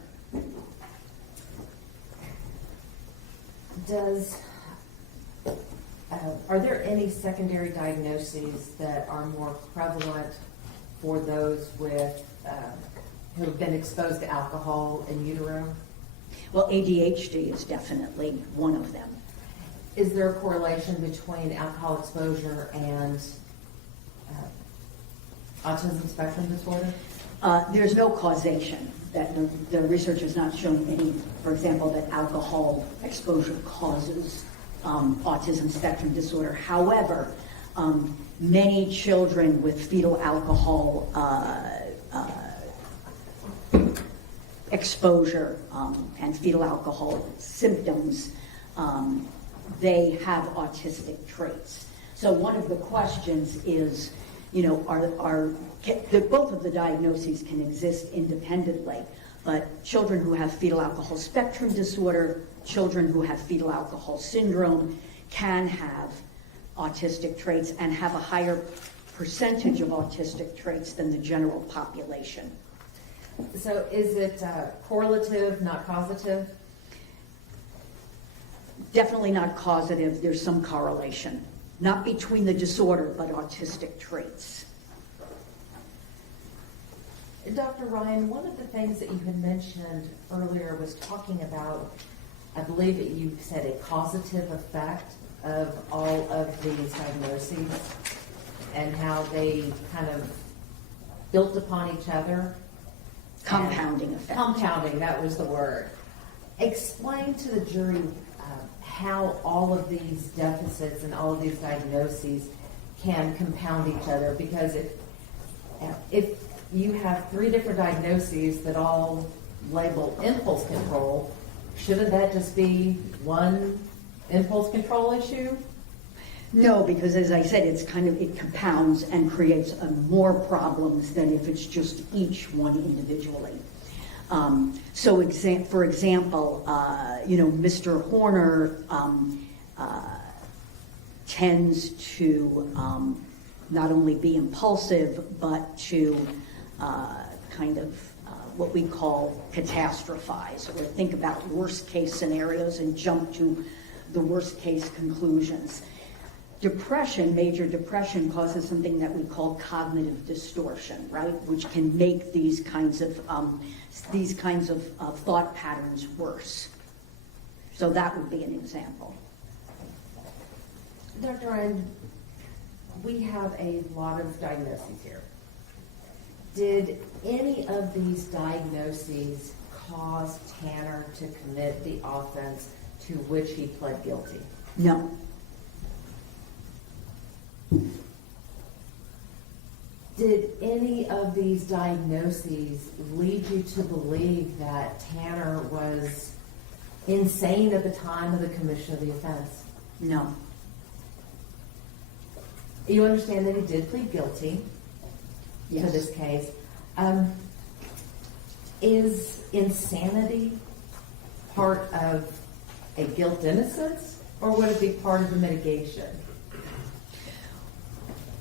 Are there any secondary diagnoses that are more prevalent for those with who have been exposed to alcohol in utero? Well, ADHD is definitely one of them. Is there a correlation between alcohol exposure and autism spectrum disorder? There's no causation. That the research has not shown any, for example, that alcohol exposure causes autism spectrum disorder. However, many children with fetal alcohol exposure and fetal alcohol symptoms, they have autistic traits. So one of the questions is, both of the diagnoses can exist independently, but children who have fetal alcohol spectrum disorder, children who have fetal alcohol syndrome can have autistic traits and have a higher percentage of autistic traits than the general population. So is it correlative, not causative? Definitely not causative. There's some correlation. Not between the disorder, but autistic traits. Dr. Ryan, one of the things that you had mentioned earlier was talking about, I believe that you said a causative effect of all of these diagnoses and how they kind of built upon each other. Compounding effect. Compounding, that was the word. Explain to the jury how all of these deficits and all of these diagnoses can compound each other, because if you have 3 different diagnoses that all label impulse control, shouldn't that just be one impulse control issue? No, because as I said, it compounds and creates more problems than if it's just each one individually. So for example, Mr. Horner tends to not only be impulsive, but to what we call catastrophize, or think about worst case scenarios and jump to the worst case conclusions. Depression, major depression, causes something that we call cognitive distortion, right? Which can make these kinds of thought patterns worse. So that would be an example. Dr. Ryan, we have a lot of diagnoses here. Did any of these diagnoses cause Tanner to commit the offense to which he pled guilty? No. Did any of these diagnoses lead you to believe that Tanner was insane at the time of the commission of the offense? No. You understand that he did plead guilty to Yes. this case. Is insanity part of a guilt innocence, or would it be part of the mitigation?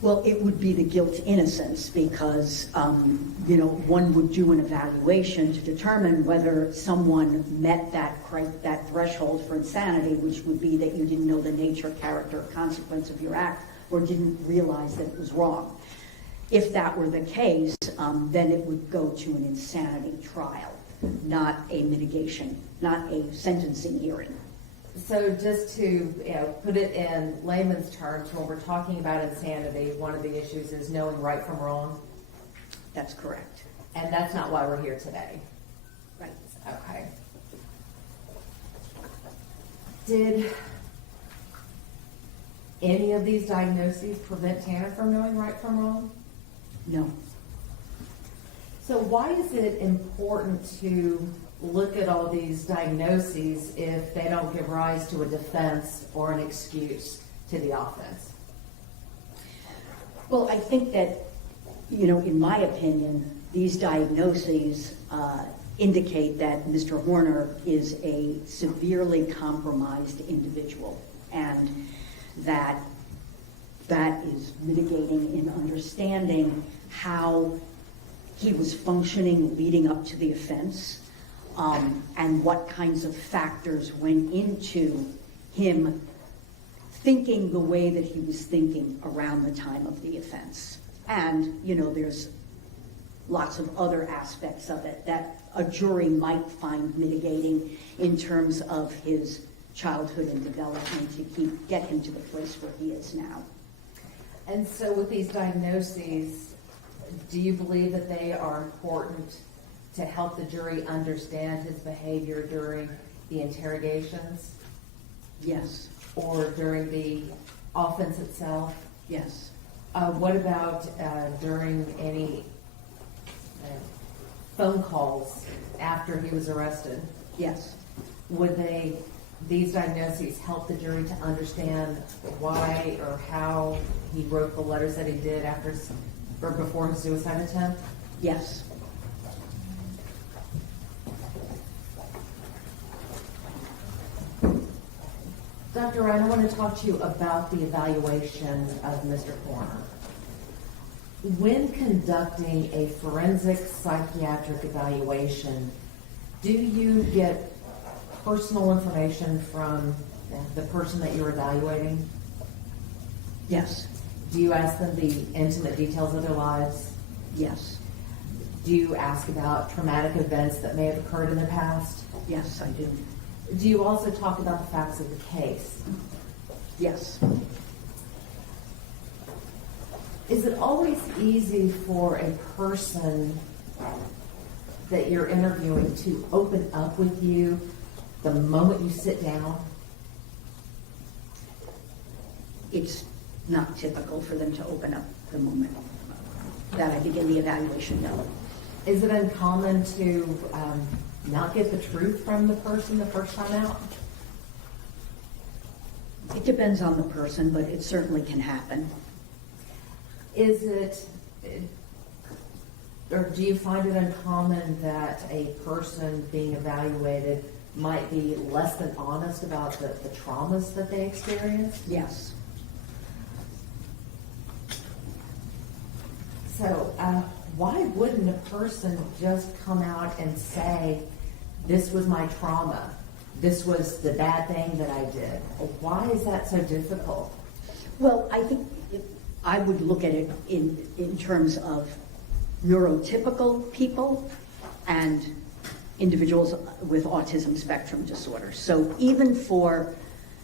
Well, it would be the guilt innocence because, one would do an evaluation to determine whether someone met that threshold for insanity, which would be that you didn't know the nature, character, or consequence of your act, or didn't realize that it was wrong. If that were the case, then it would go to an insanity trial, not a mitigation, not a sentencing hearing. So just to put it in layman's terms, when we're talking about insanity, one of the issues is knowing right from wrong, That's correct. and that's not why we're here today. Right. Okay. Did any of these diagnoses prevent Tanner from knowing right from wrong? No. So why is it important to look at all these diagnoses if they don't give rise to a defense or an excuse to the offense? Well, I think that, in my opinion, these diagnoses indicate that Mr. Horner is a severely compromised individual, and that is mitigating in understanding how he was functioning leading up to the offense, and what kinds of factors went into him thinking the way that he was thinking around the time of the offense. And, there's lots of other aspects of it that a jury might find mitigating in terms of his childhood and development to get him to the place where he is now. And so with these diagnoses, do you believe that they are important to help the jury understand his behavior during the interrogations Yes, or during the offense itself? yes. What about during any phone calls after he was arrested? Yes. Would these diagnoses help the jury to understand why or how he wrote the letters that he did or before his suicide attempt? Yes. Dr. Ryan, I want to talk to you about the evaluation of Mr. Horner. When conducting a forensic psychiatric evaluation, do you get personal information from the person that you're evaluating? Yes. Do you ask them the intimate details of their lives? Yes. Do you ask about traumatic events that may have occurred in the past? Yes, I do. Do you also talk about the facts of the case? Yes. Is it always easy for a person that you're interviewing to open up with you the moment you sit down? It's not typical for them to open up the moment that I begin the evaluation, no. Is it uncommon to not get the truth from the person the first time out? It depends on the person, but it certainly can happen. Is it, or do you find it uncommon that a person being evaluated might be less than honest about the traumas that they experienced? Yes. So why wouldn't a person just come out and say, this was my trauma, this was the bad thing that I did? Why is that so difficult? Well, I think I would look at it in terms of neurotypical people and individuals with autism spectrum disorder. So even for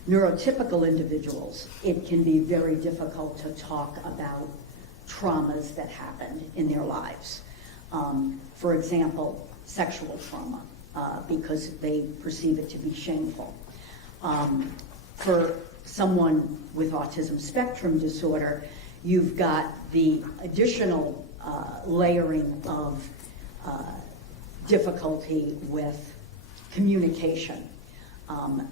neurotypical individuals, it can be very difficult to talk about traumas that happened in their lives. For example, sexual trauma, because they perceive it to be shameful. For someone with autism spectrum disorder, you've got the additional layering of difficulty with communication,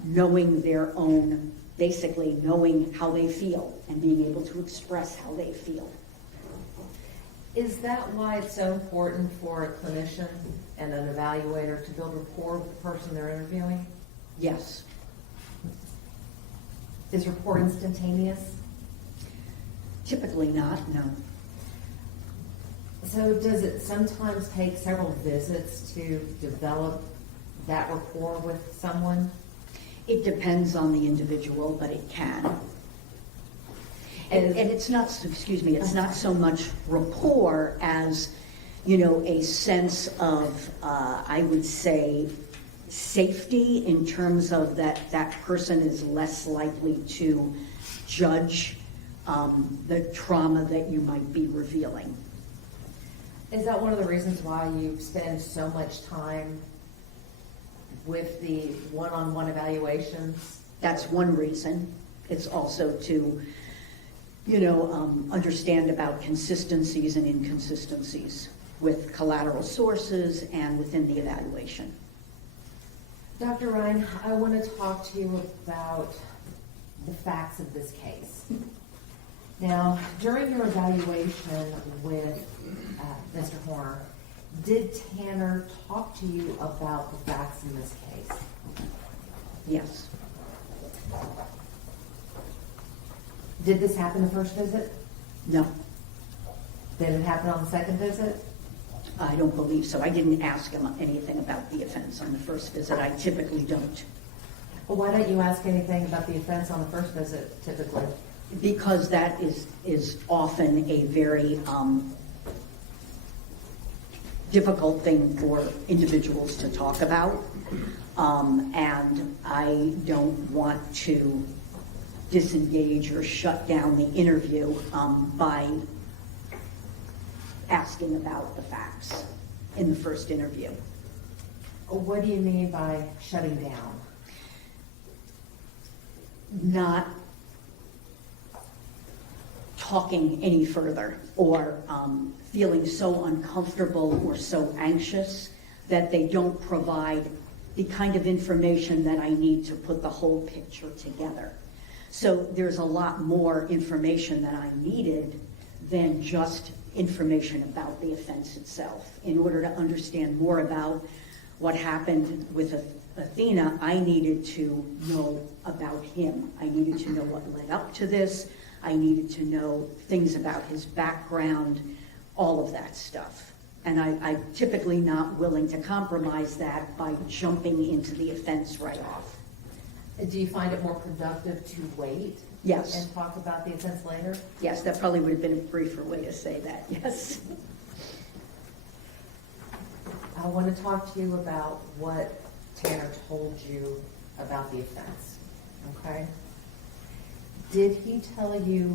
knowing their own basically knowing how they feel and being able to express how they feel. Is that why it's so important for a clinician and an evaluator to build rapport with the person they're interviewing? Yes. Is rapport instantaneous? Typically not, no. So does it sometimes take several visits to develop that rapport with someone? It depends on the individual, but it can. And it's not, excuse me, it's not so much rapport as, you know, a sense of, I would say, safety in terms of that person is less likely to judge the trauma that you might be revealing. Is that one of the reasons why you spend so much time with the one-on-one evaluations? That's one reason. It's also to, you know, understand about consistencies and inconsistencies with collateral sources and within the evaluation. Dr. Ryan, I want to talk to you about the facts of this case. Now, during your evaluation with Mr. Horner, did Tanner talk to you about the facts in this case? Yes. Did this happen the first visit? No, Did it happen on the second visit? I don't believe so. I didn't ask him anything about the offense on the first visit. I typically don't. Well, why don't you ask anything about the offense on the first visit typically? Because that is often a very difficult thing for individuals to talk about. And I don't want to disengage or shut down the interview by asking about the facts in the first interview. What do you mean by shutting down? Not talking any further or feeling so uncomfortable or so anxious that they don't provide the kind of information that I need to put the whole picture together. So there's a lot more information that I needed than just information about the offense itself. In order to understand more about what happened with Athena, I needed to know about him. I needed to know what led up to this. I needed to know things about his background, all of that stuff. And I'm typically not willing to compromise that by jumping into the offense right off. Do you find it more productive to wait? Yes. And talk about the offense later? Yes, that probably would have been a briefer way to say that, yes. I want to talk to you about what Tanner told you about the offense, okay? Did he tell you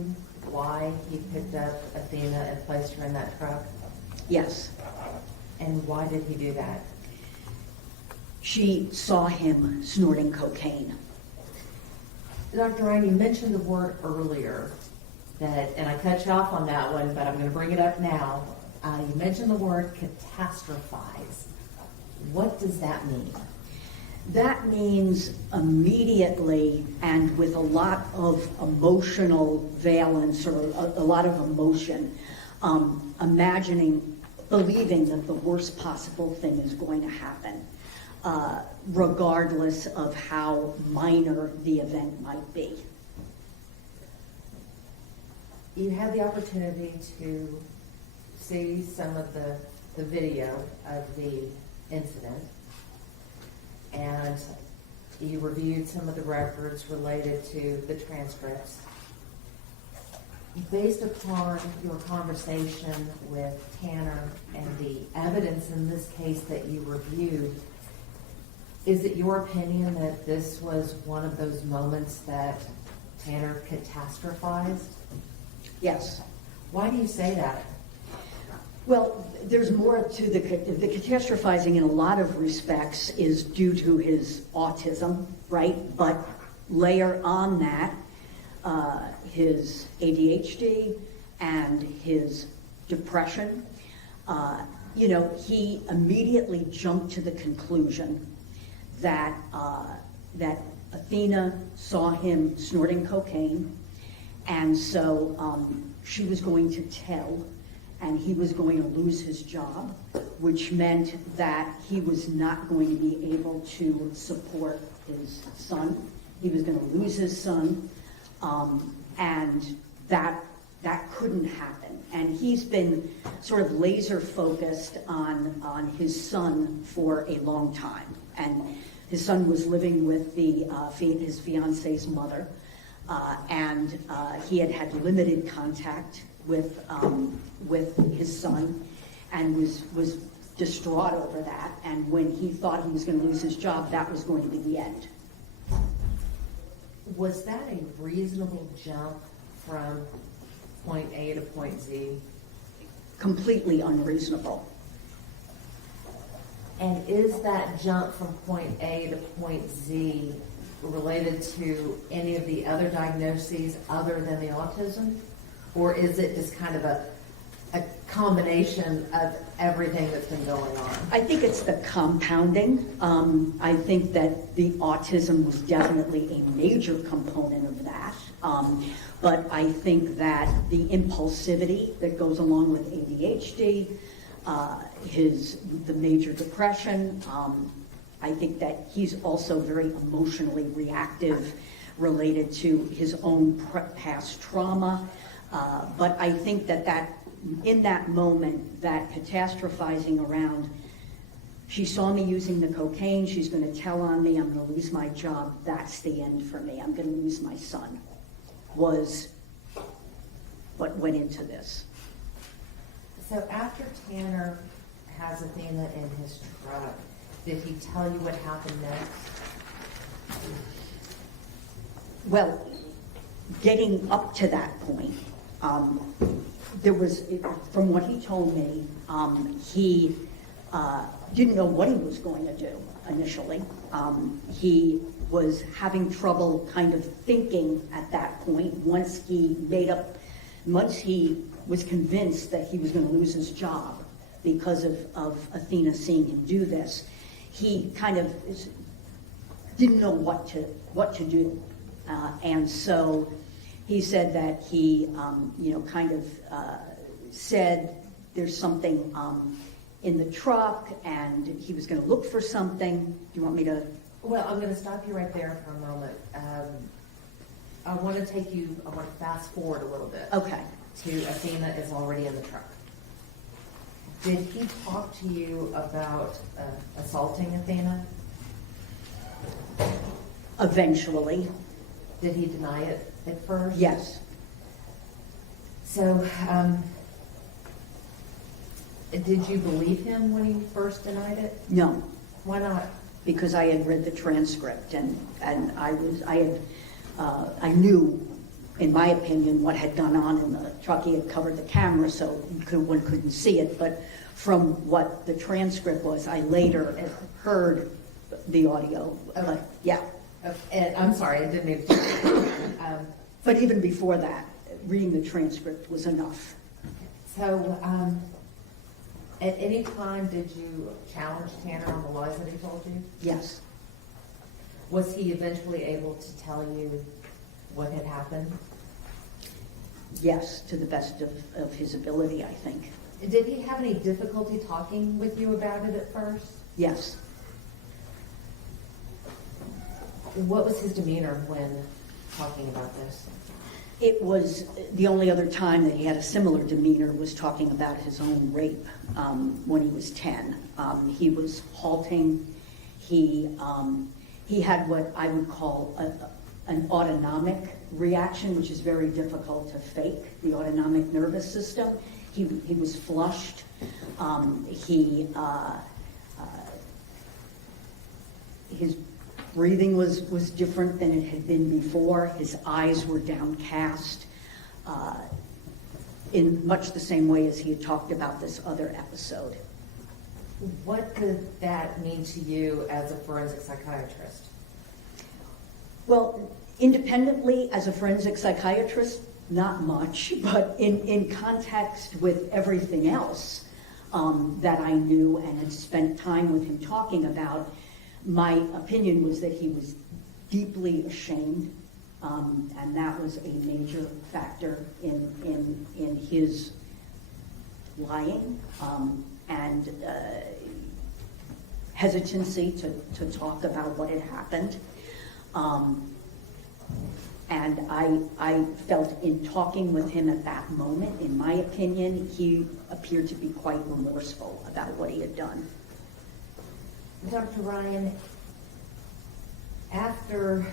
why he picked up Athena and placed her in that truck? Yes. And why did he do that? She saw him snorting cocaine. Dr. Ryan, you mentioned the word earlier that, and I cut you off on that one, but I'm going to bring it up now. You mentioned the word catastrophize. What does that mean? That means immediately and with a lot of emotional valence or a lot of emotion, believing that the worst possible thing is going to happen, regardless of how minor the event might be. You had the opportunity to see some of the video of the incident, and you reviewed some of the records related to the transcripts. Based upon your conversation with Tanner and the evidence in this case that you reviewed, is it your opinion that this was one of those moments that Tanner catastrophized? Yes. Why do you say that? Well, there's more to the catastrophizing in a lot of respects is due to his autism, right? But layer on that, his ADHD and his depression, he immediately jumped to the conclusion that Athena saw him snorting cocaine, and so she was going to tell, and he was going to lose his job, which meant that he was not going to be able to support his son. He was going to lose his son, and that couldn't happen. And he's been sort of laser focused on his son for a long time. And his son was living with his fiance's mother, and he had limited contact with his son, and was distraught over that. And when he thought he was going to lose his job, that was going to be the end. Was that a reasonable jump from point A to point Z? Completely unreasonable. And is that jump from point A to point Z related to any of the other diagnoses other than the autism? Or is it just kind of a combination of everything that's been going on? I think it's the compounding. I think that the autism was definitely a major component of that. But I think that the impulsivity that goes along with ADHD, the major depression, I think that he's also very emotionally reactive related to his own past trauma. But I think that in that moment, that catastrophizing around, she saw me using the cocaine, she's going to tell on me, I'm going to lose my job, that's the end for me, I'm going to lose my son, was what went into this. So after Tanner has Athena in his truck, did he tell you what happened next? Well, getting up to that point, there was, from what he told me, he didn't know what he was going to do initially. He was having trouble kind of thinking at that point once he was convinced that he was going to lose his job because of Athena seeing him do this. He kind of didn't know what to do. And so he said that he, said there's something in the truck, and he was going to look for something. Do you want me to? Well, I'm going to stop you right there for a moment. I want to fast forward a little bit. Okay. To Athena is already in the truck. Did he talk to you about assaulting Athena? Eventually. Did he deny it at first? Yes. So, did you believe him when he first denied it? No. Why not? Because I had read the transcript, and I knew, in my opinion, what had gone on in the truck. He had covered the camera, so one couldn't see it. But from what the transcript was, I later heard the audio. Okay. Yeah. And I'm sorry, I didn't mean to. But even before that, reading the transcript was enough. So, at any time did you challenge Tanner on the lies that he told you? Yes. Was he eventually able to tell you what had happened? Yes, to the best of his ability, I think. Did he have any difficulty talking with you about it at first? Yes. What was his demeanor when talking about this? It was the only other time that he had a similar demeanor was talking about his own rape when he was 10. He was halting. He had what I would call an autonomic reaction, which is very difficult to fake, the autonomic nervous system. He was flushed. His breathing was different than it had been before. His eyes were downcast in much the same way as he had talked about this other episode. What did that mean to you as a forensic psychiatrist? Well, independently as a forensic psychiatrist, not much, but in context with everything else that I knew and had spent time with him talking about, my opinion was that he was deeply ashamed, and that was a major factor in his lying and hesitancy to talk about what had happened. And I felt in talking with him at that moment, in my opinion, he appeared to be quite remorseful about what he had done. Dr. Ryan, after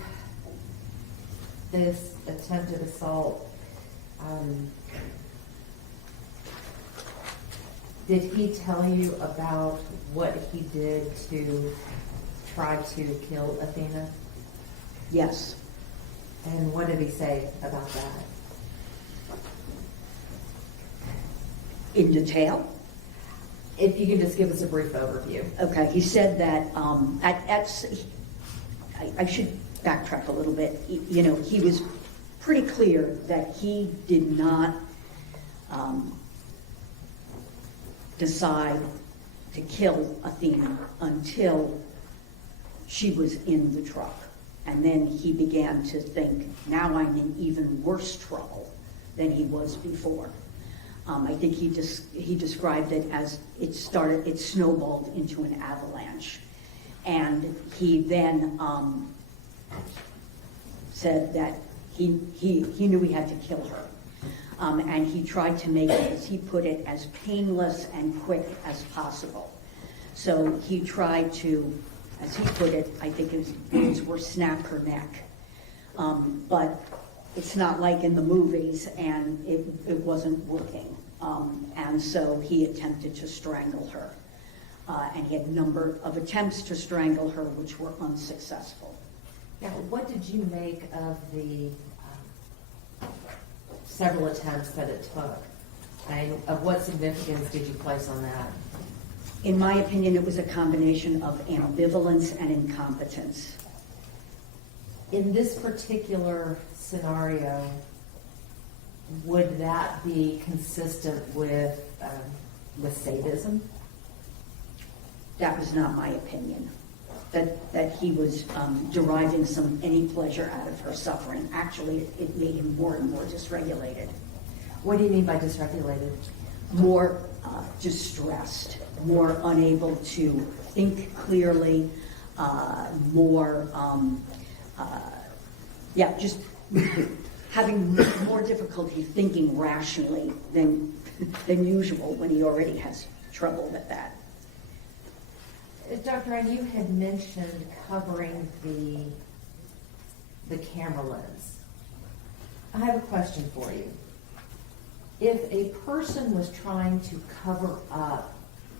this attempted assault, did he tell you about what he did to try to kill Athena? Yes. And what did he say about that? In detail? If you could just give us a brief overview. Okay, he said that I should backtrack a little bit. You know, he was pretty clear that he did not decide to kill Athena until she was in the truck. And then he began to think, now I'm in even worse trouble than he was before. I think he described it as it snowballed into an avalanche. And he then said that he knew he had to kill her. And he tried to make it, as he put it, as painless and quick as possible. So he tried to, as he put it, I think his words were snap her neck. But it's not like in the movies, and it wasn't working. And so he attempted to strangle her. And he had a number of attempts to strangle her, which were unsuccessful. Now, what did you make of the several attempts that it took? And of what significance did you place on that? In my opinion, it was a combination of ambivalence and incompetence. In this particular scenario, would that be consistent with sadism? That was not my opinion. That he was deriving any pleasure out of her suffering. Actually, it made him more and more dysregulated. What do you mean by dysregulated? More distressed, more unable to think clearly, just having more difficulty thinking rationally than usual when he already has trouble with that. Dr. Ryan, you had mentioned covering the camera lens. I have a question for you. If a person was trying to cover up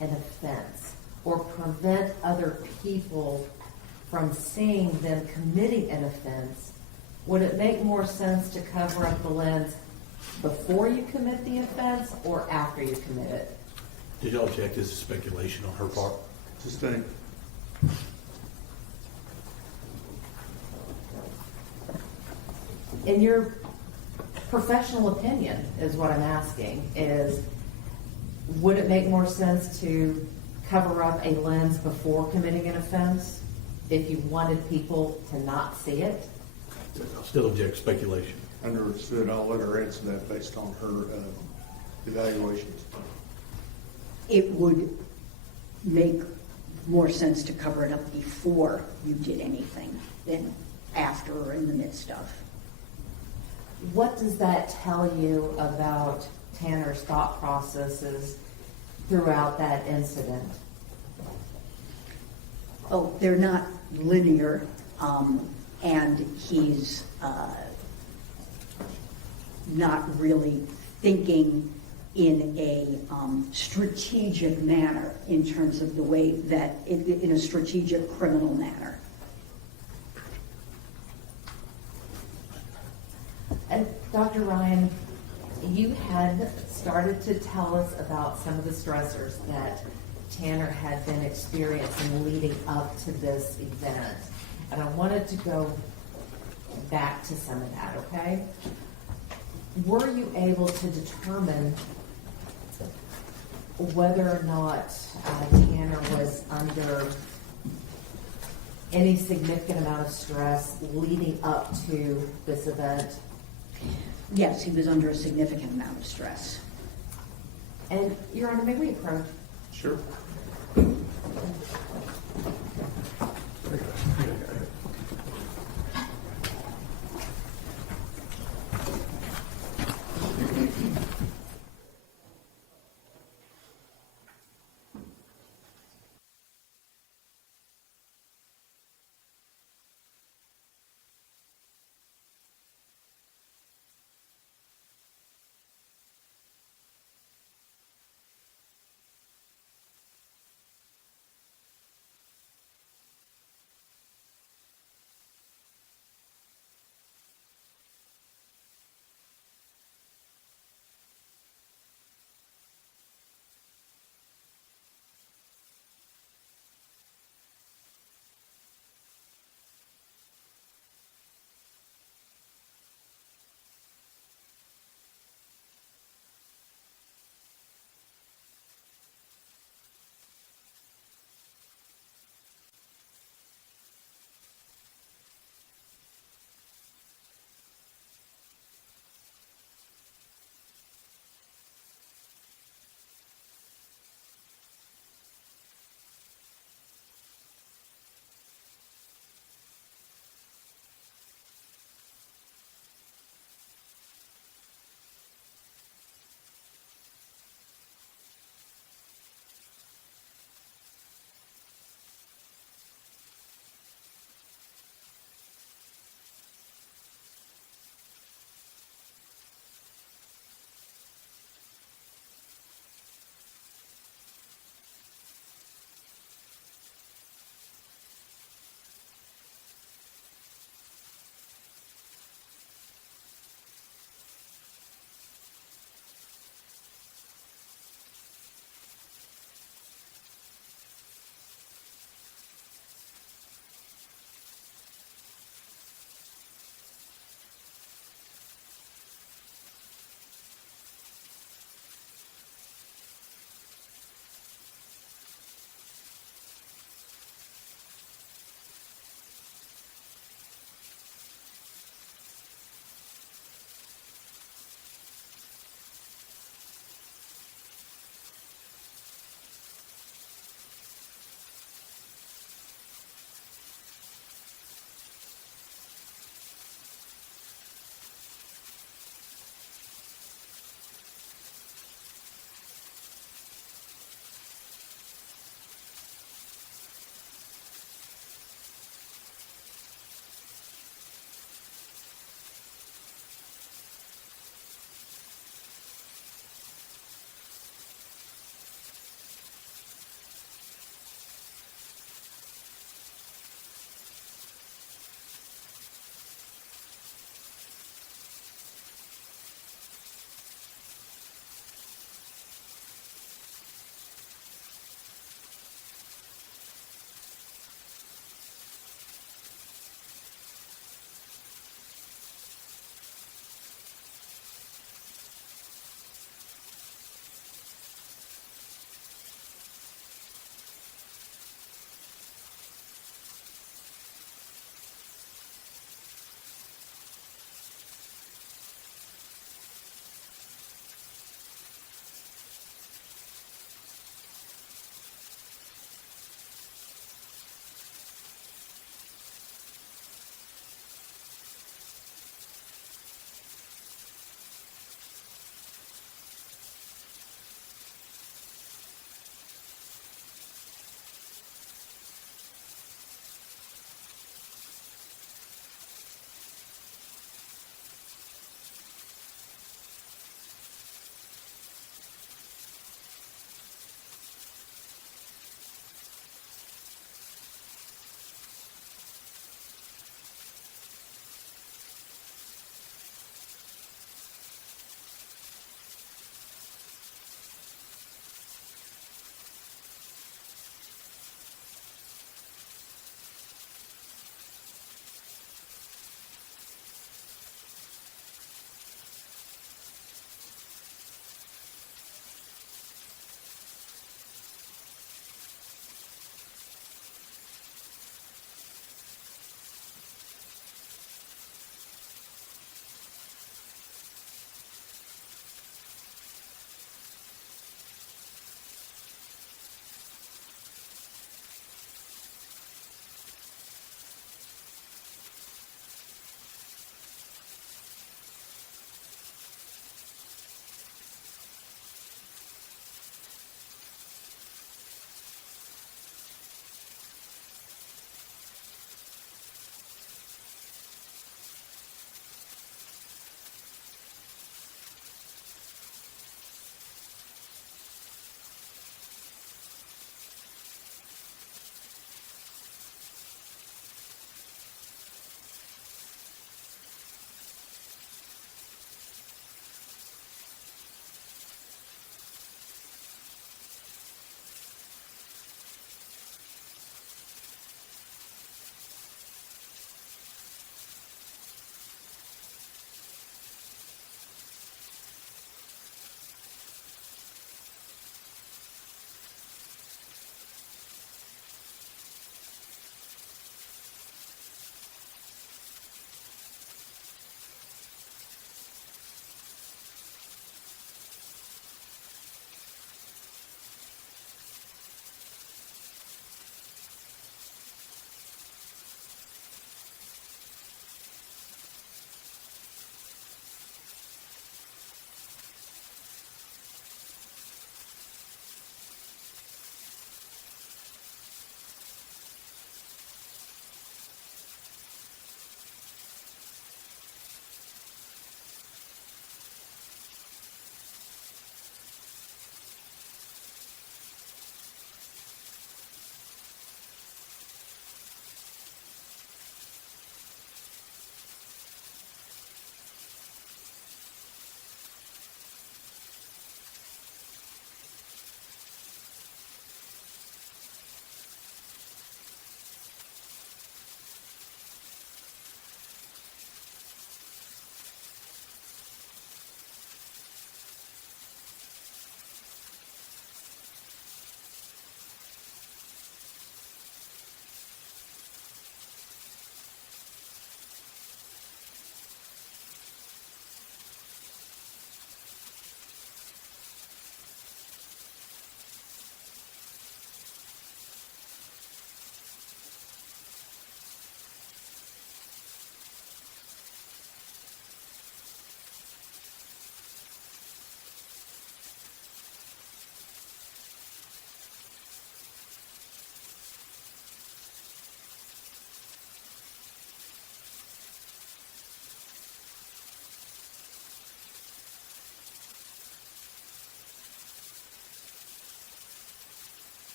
an offense or prevent other people from seeing them committing an offense, would it make more sense to cover up the lens before you commit the offense or after you commit it? Did y'all check this is speculation on her part? Sustained. In your professional opinion, is what I'm asking, is would it make more sense to cover up a lens before committing an offense if you wanted people to not see it? I'll still object speculation. Understood. I'll let her answer that based on her evaluations. It would make more sense to cover it up before you did anything than after or in the midst of. What does that tell you about Tanner's thought processes throughout that incident? Oh, they're not linear, and he's not really thinking in a strategic manner in terms of the way that, in a strategic criminal manner. And Dr. Ryan, you had started to tell us about some of the stressors that Tanner had been experiencing leading up to this event. And I wanted to go back to some of that, okay? Were you able to determine whether or not Tanner was under any significant amount of stress leading up to this event? Yes, he was under a significant amount of stress. And, Your Honor, may we approach? Sure.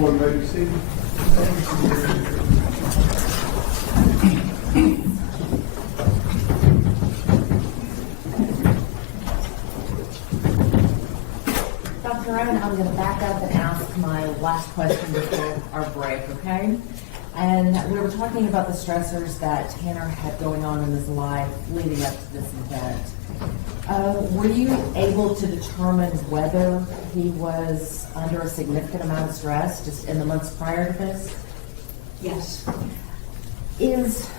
Board may be seated. Dr. Ryan, I'm going to back up and ask my last question before our break, okay? And we were talking about the stressors that Tanner had going on in his life leading up to this event. Were you able to determine whether he was under a significant amount of stress just in the months prior to this? Yes. Is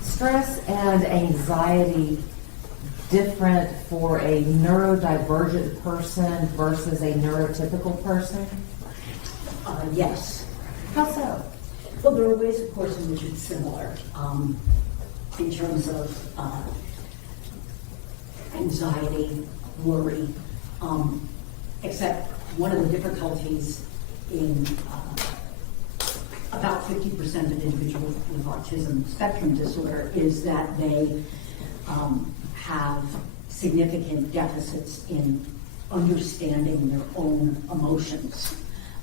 stress and anxiety different for a neurodivergent person versus a neurotypical person? Yes. How so? Well, there are ways, of course, in which it's similar in terms of anxiety, worry, except one of the difficulties in about 50% of individuals with autism spectrum disorder is that they have significant deficits in understanding their own emotions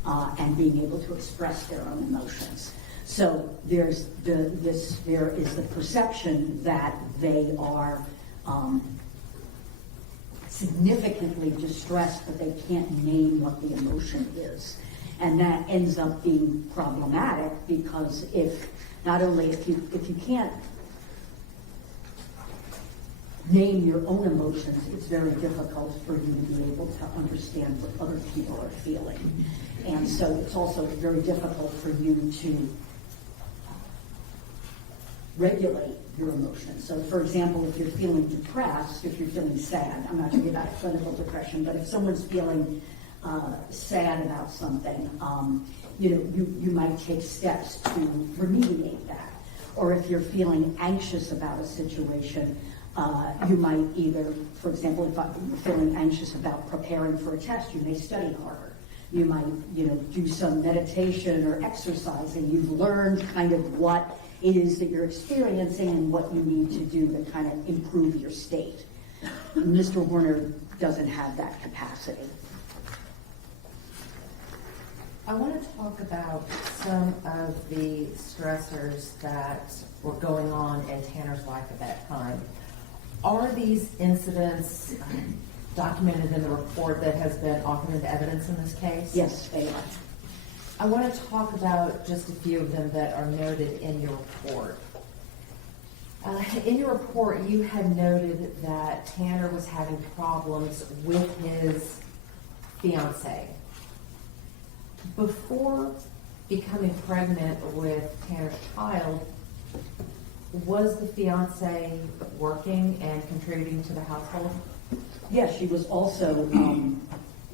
and being able to express their own emotions. So there is the perception that they are significantly distressed, but they can't name what the emotion is. And that ends up being problematic because if you can't name your own emotions, it's very difficult for you to be able to understand what other people are feeling. And so it's also very difficult for you to regulate your emotions. So for example, if you're feeling depressed, if you're feeling sad, I'm not talking about clinical depression, but if someone's feeling sad about something, you might take steps to remediate that. Or if you're feeling anxious about a situation, you might either, for example, if you're feeling anxious about preparing for a test, you may study harder. You might, do some meditation or exercising. You've learned kind of what it is that you're experiencing and what you need to do to kind of improve your state. Mr. Warner doesn't have that capacity. I want to talk about some of the stressors that were going on in Tanner's life at that time. Are these incidents documented in the report that has been offered into evidence in this case? Yes, they are. I want to talk about just a few of them that are noted in your report. In your report, you had noted that Tanner was having problems with his fiancée. Before becoming pregnant with Tanner's child, was the fiancée working and contributing to the household? Yes, she was also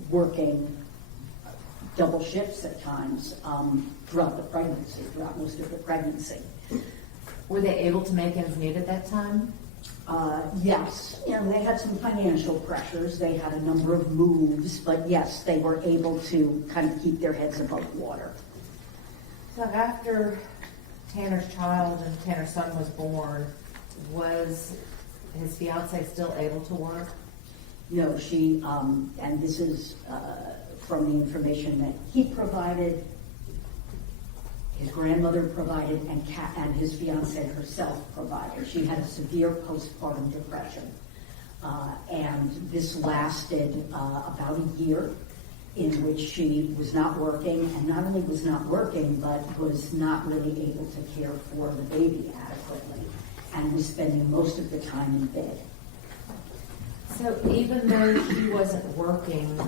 working double shifts at times throughout most of the pregnancy. Were they able to make ends meet at that time? Yes, they had some financial pressures. They had a number of moves, but yes, they were able to kind of keep their heads above water. So after Tanner's child and Tanner's son was born, was his fiancée still able to work? No, she, and this is from the information that he provided, his grandmother provided, and his fiancée herself provided. She had a severe postpartum depression, and this lasted about a year, in which she was not working, and not only was not working, but was not really able to care for the baby adequately, and was spending most of the time in bed. So even though she wasn't working,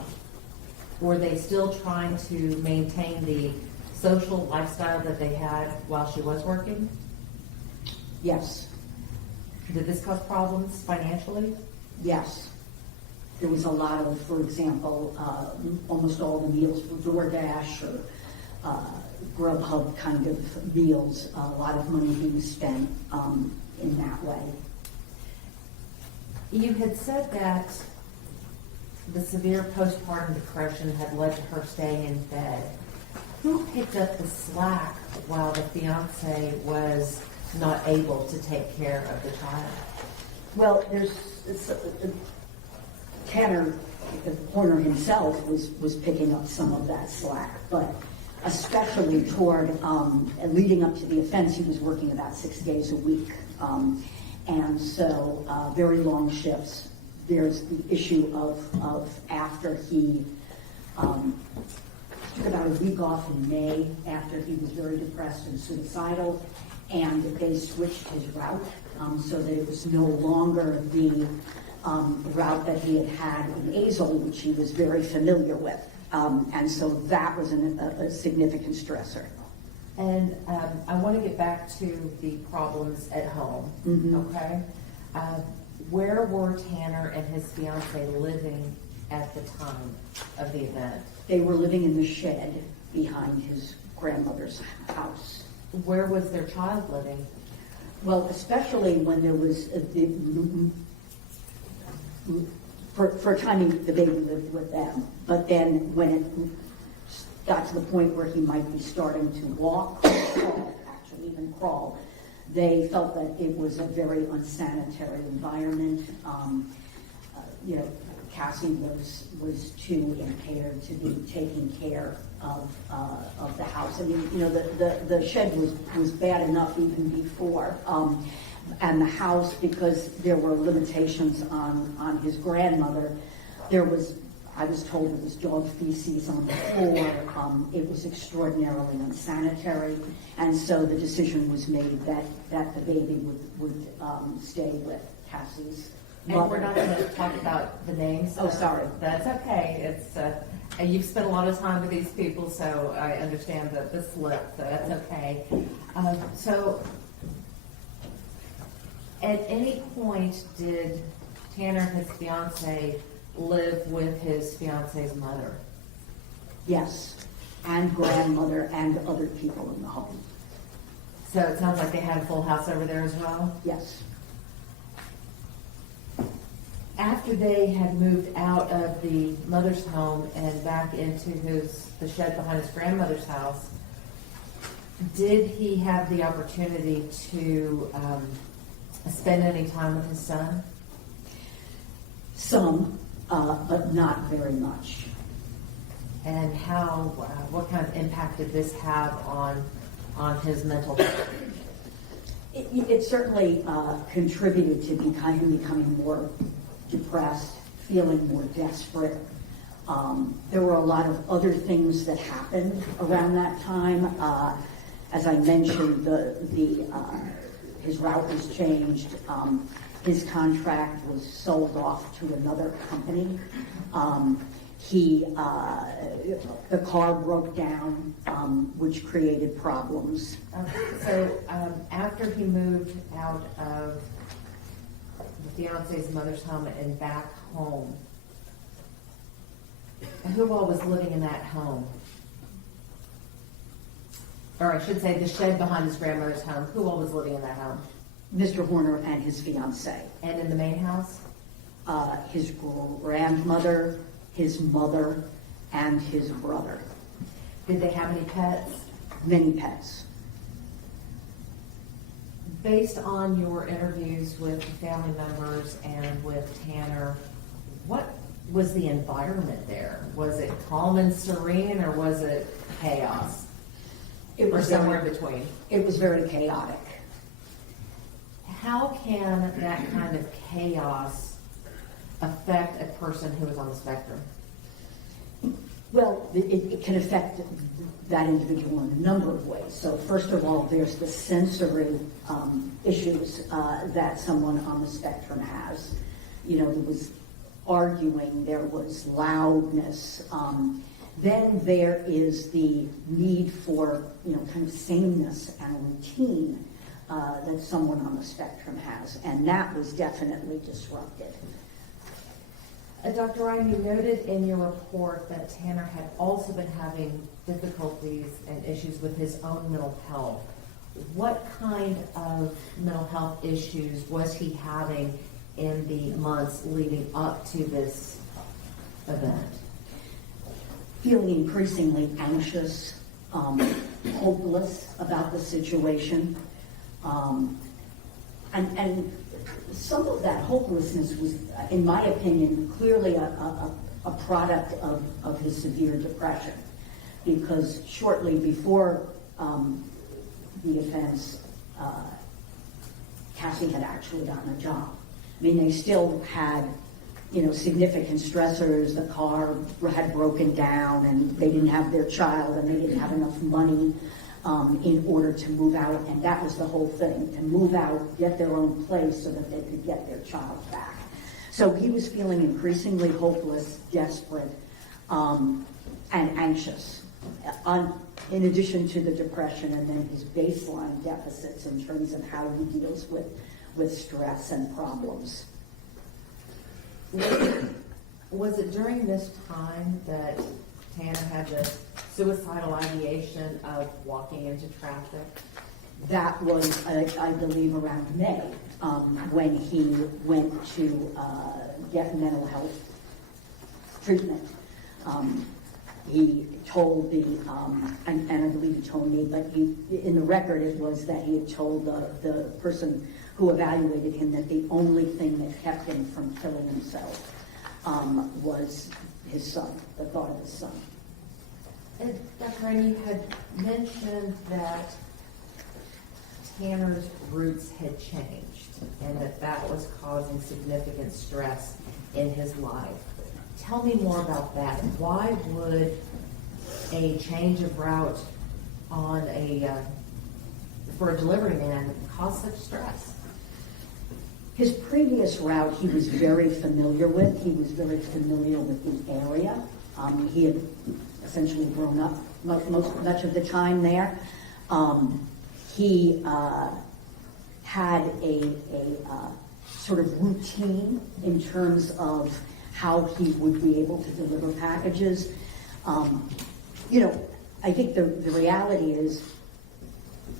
were they still trying to maintain the social lifestyle that they had while she was working? Yes. Did this cause problems financially? Yes. There was a lot of, for example, almost all the meals were DoorDash or Grubhub kind of meals, a lot of money being spent in that way. You had said that the severe postpartum depression had led to her staying in bed. Who picked up the slack while the fiancé was not able to take care of the child? Well, Tanner Horner himself was picking up some of that slack, but especially toward, leading up to the offense, he was working about 6 days a week. And so very long shifts. There's the issue of after he took about a week off in May after he was very depressed and suicidal, and they switched his route so that it was no longer the route that he had had in Azle, which he was very familiar with. And so that was a significant stressor. And I want to get back to the problems at home, okay? Where were Tanner and his fiancee living at the time of the event? They were living in the shed behind his grandmother's house. Where was their child living? Well, especially when there was, for a time the baby lived with them, but then when it got to the point where he might be starting to walk, or crawl, actually even crawl, they felt that it was a very unsanitary environment. Cassie was too impaired to be taking care of the house. I mean, the shed was bad enough even before. And the house, because there were limitations on his grandmother, I was told there was dog feces on the floor. It was extraordinarily unsanitary. And so the decision was made that the baby would stay with Cassie's mother. And we're not going to talk about the names. Oh, sorry. That's okay. It's you've spent a lot of time with these people, so I understand the slip, so that's okay. So at any point did Tanner, his fiancee, live with his fiancee's mother? Yes, and grandmother and other people in the home. So it sounds like they had a full house over there as well? Yes. After they had moved out of the mother's home and back into the shed behind his grandmother's house, did he have the opportunity to spend any time with his son? Some, but not very much. And what kind of impact did this have on his mental health? It certainly contributed to him becoming more depressed, feeling more desperate. There were a lot of other things that happened around that time. As I mentioned, his route was changed. His contract was sold off to another company. The car broke down, which created problems. So after he moved out of the fiance's mother's home and back home, who all was living in that home? Or I should say the shed behind his grandmother's home. Who all was living in that home? Mr. Horner and his fiancée. And in the main house? His grandmother, his mother, and his brother. Did they have any pets? Many pets. Based on your interviews with family members and with Tanner, what was the environment there? Was it calm and serene, or was it chaos? Or somewhere in between? It was very chaotic. How can that kind of chaos affect a person who is on the spectrum? Well, it can affect that individual in a number of ways. So first of all, there's the sensory issues that someone on the spectrum has. There was arguing, there was loudness. Then there is the need for, kind of sameness and routine that someone on the spectrum has, and that was definitely disrupted. Dr. Ryan, you noted in your report that Tanner had also been having difficulties and issues with his own mental health. What kind of mental health issues was he having in the months leading up to this event? Feeling increasingly anxious, hopeless about the situation. And some of that hopelessness was, in my opinion, clearly a product of his severe depression. because shortly before the offense, Cassie had actually gotten a job. I mean, they still had, significant stressors. The car had broken down, and they didn't have their child, and they didn't have enough money in order to move out. And that was the whole thing, to move out, get their own place so that they could get their child back. So he was feeling increasingly hopeless, desperate, and anxious, in addition to the depression and then his baseline deficits in terms of how he deals with stress and problems. Was it during this time that Tanner had the suicidal ideation of walking into traffic? That was, I believe, around May, when he went to get mental health treatment. He told and I believe he told me, but in the record it was that he had told the person who evaluated him that the only thing that kept him from killing himself was his son, the thought of his son. And Dr. Ryan, you had mentioned that Tanner's roots had changed and that was causing significant stress in his life. Tell me more about that. Why would a change of route on for a delivery man cause such stress? His previous route he was very familiar with. He was very familiar with the area. He had essentially grown up much of the time there. He had a sort of routine in terms of how he would be able to deliver packages. I think the reality is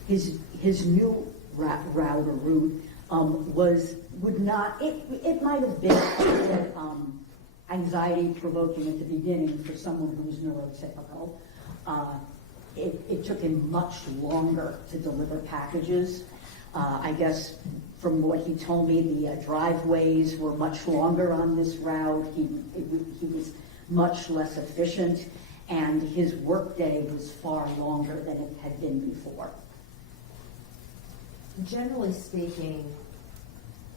his new route or route it might have been a bit anxiety provoking at the beginning for someone who was neurotypical. It took him much longer to deliver packages. I guess from what he told me, the driveways were much longer on this route. He was much less efficient, and his workday was far longer than it had been before. Generally speaking,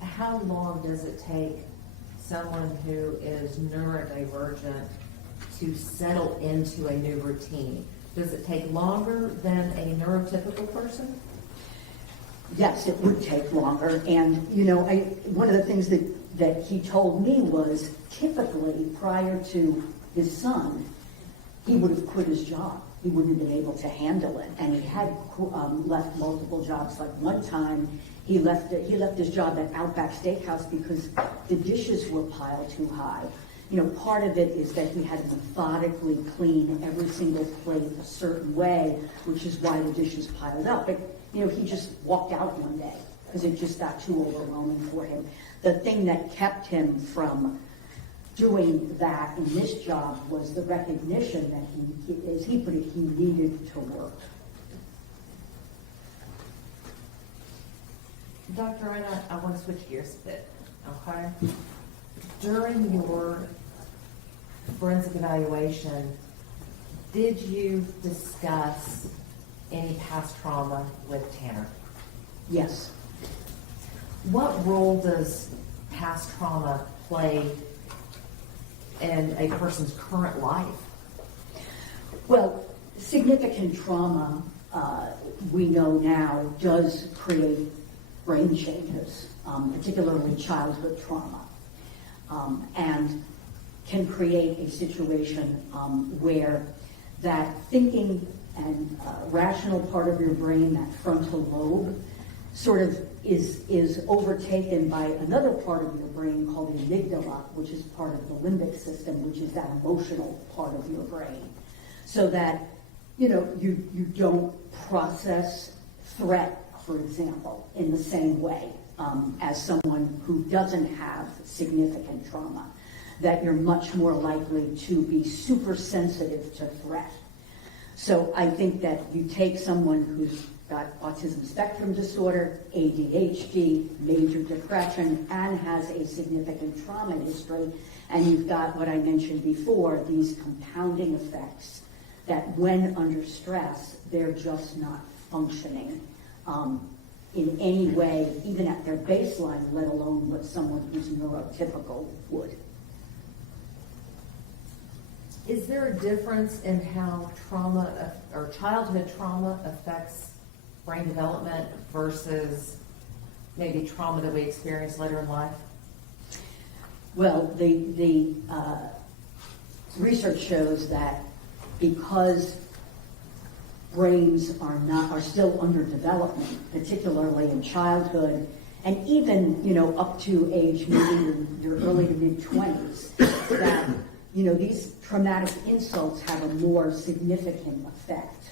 how long does it take someone who is neurodivergent to settle into a new routine? Does it take longer than a neurotypical person? Yes, it would take longer. And, one of the things that he told me was typically prior to his son, he would have quit his job. He wouldn't have been able to handle it. And he had left multiple jobs. Like one time, he left his job at Outback Steakhouse because the dishes were piled too high. Part of it is that he had to methodically clean every single plate a certain way, which is why the dishes piled up. But, he just walked out one day because it just got too overwhelming for him. The thing that kept him from doing that in this job was the recognition that he, as he put it, he needed to work. Dr. Ryan, I want to switch gears a bit, okay? During your forensic evaluation, did you discuss any past trauma with Tanner? Yes. What role does past trauma play in a person's current life? Well, significant trauma, we know now, does create brain changes, particularly childhood trauma, and can create a situation where that thinking and rational part of your brain, that frontal lobe, sort of is overtaken by another part of your brain called the amygdala, which is part of the limbic system, which is that emotional part of your brain. So that, you don't process threat, for example, in the same way as someone who doesn't have significant trauma, that you're much more likely to be super sensitive to threat. So I think that you take someone who's got autism spectrum disorder, ADHD, major depression, and has a significant trauma history, and you've got what I mentioned before, these compounding effects that when under stress, they're just not functioning in any way, even at their baseline, let alone what someone who's neurotypical would. Is there a difference in how trauma or childhood trauma affects brain development versus maybe trauma that we experience later in life? Well, the research shows that because brains are still under development, particularly in childhood, and even up to age maybe your early to mid 20s, that these traumatic insults have a more significant effect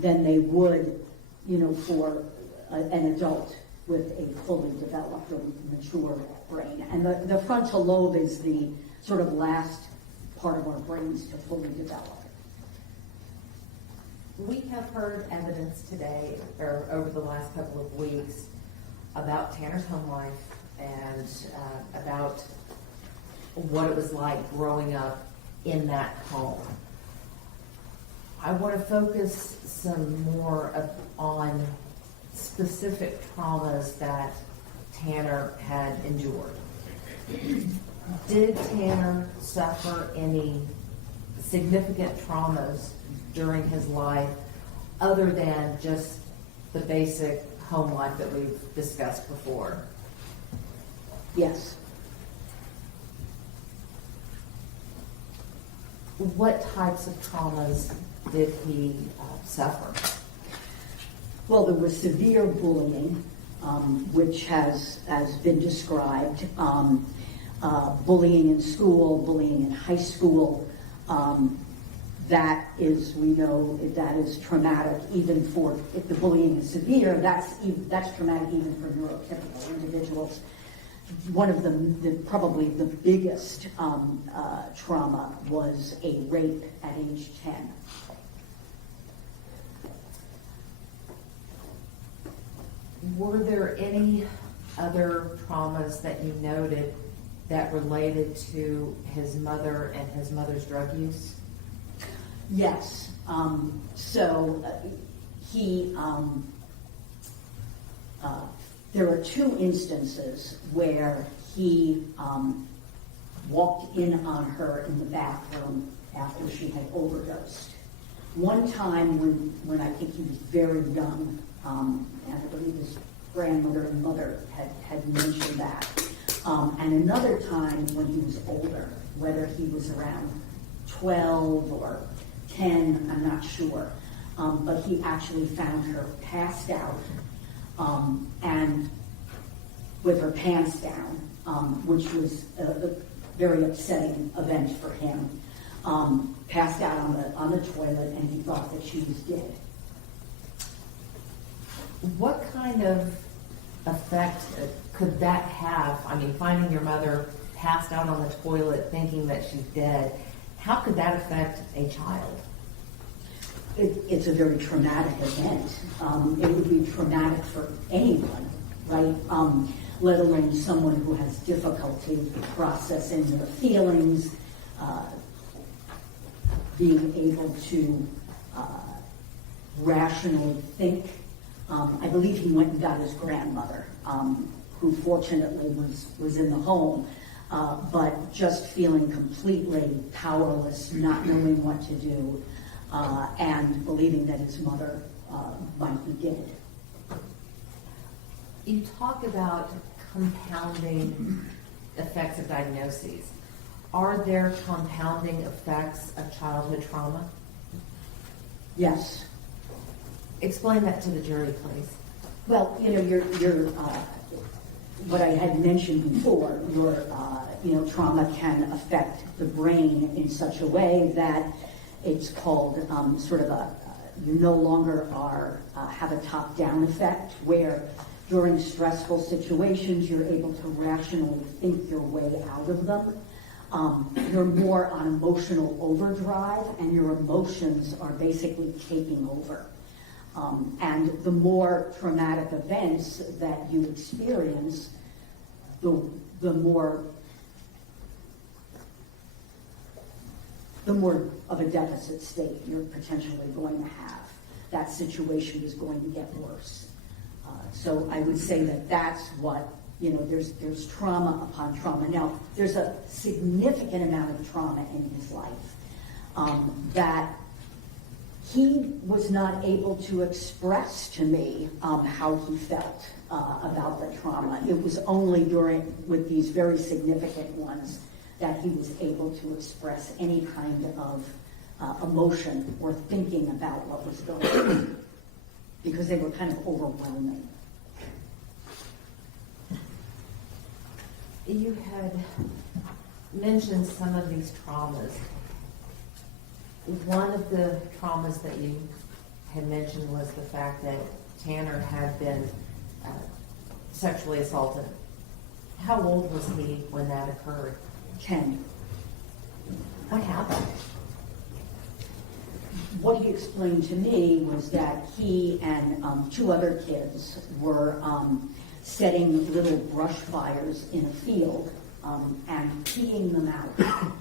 than they would for an adult with a fully developed or mature brain. And the frontal lobe is the sort of last part of our brains to fully develop. We have heard evidence today, or over the last couple of weeks, about Tanner's home life and about what it was like growing up in that home. I want to focus some more on specific traumas that Tanner had endured. Did Tanner suffer any significant traumas during his life other than just the basic home life that we've discussed before? Yes. What types of traumas did he suffer? Well, there was severe bullying, which has been described. Bullying in school, bullying in high school. That is, we know, that is traumatic even for, if the bullying is severe, that's traumatic even for neurotypical individuals. One of probably the biggest trauma was a rape at age 10. Were there any other traumas that you noted that related to his mother and his mother's drug use? Yes. There are two instances where he walked in on her in the bathroom after she had overdosed. One time when I think he was very young, and I believe his grandmother and mother had mentioned that. And another time when he was older, whether he was around 12 or 10, I'm not sure. But he actually found her passed out and with her pants down, which was a very upsetting event for him. Passed out on the toilet, and he thought that she was dead. What kind of effect could that have? I mean, finding your mother passed out on the toilet thinking that she's dead, how could that affect a child? It's a very traumatic event. It would be traumatic for anyone, right? Let alone someone who has difficulty processing their feelings, being able to rationally think. I believe he went and got his grandmother, who fortunately was in the home, but just feeling completely powerless, not knowing what to do, and believing that his mother might be dead. You talk about compounding effects of diagnoses. Are there compounding effects of childhood trauma? Yes. Explain that to the jury, please. Well, your what I had mentioned before, your trauma can affect the brain in such a way that it's called you no longer have a top-down effect, where during stressful situations you're able to rationally think your way out of them. You're more on emotional overdrive, and your emotions are basically taking over. And the more traumatic events that you experience, the the more of a deficit state you're potentially going to have. That situation is going to get worse. So I would say that that's what, there's trauma upon trauma. Now, there's a significant amount of trauma in his life that he was not able to express to me how he felt about the trauma. It was only with these very significant ones that he was able to express any kind of emotion or thinking about what was going on, because they were kind of overwhelming. You had mentioned some of these traumas. One of the traumas that you had mentioned was the fact that Tanner had been sexually assaulted. How old was he when that occurred? 10. What happened? What he explained to me was that he and 2 other kids were setting little brush fires in a field and peeing them out.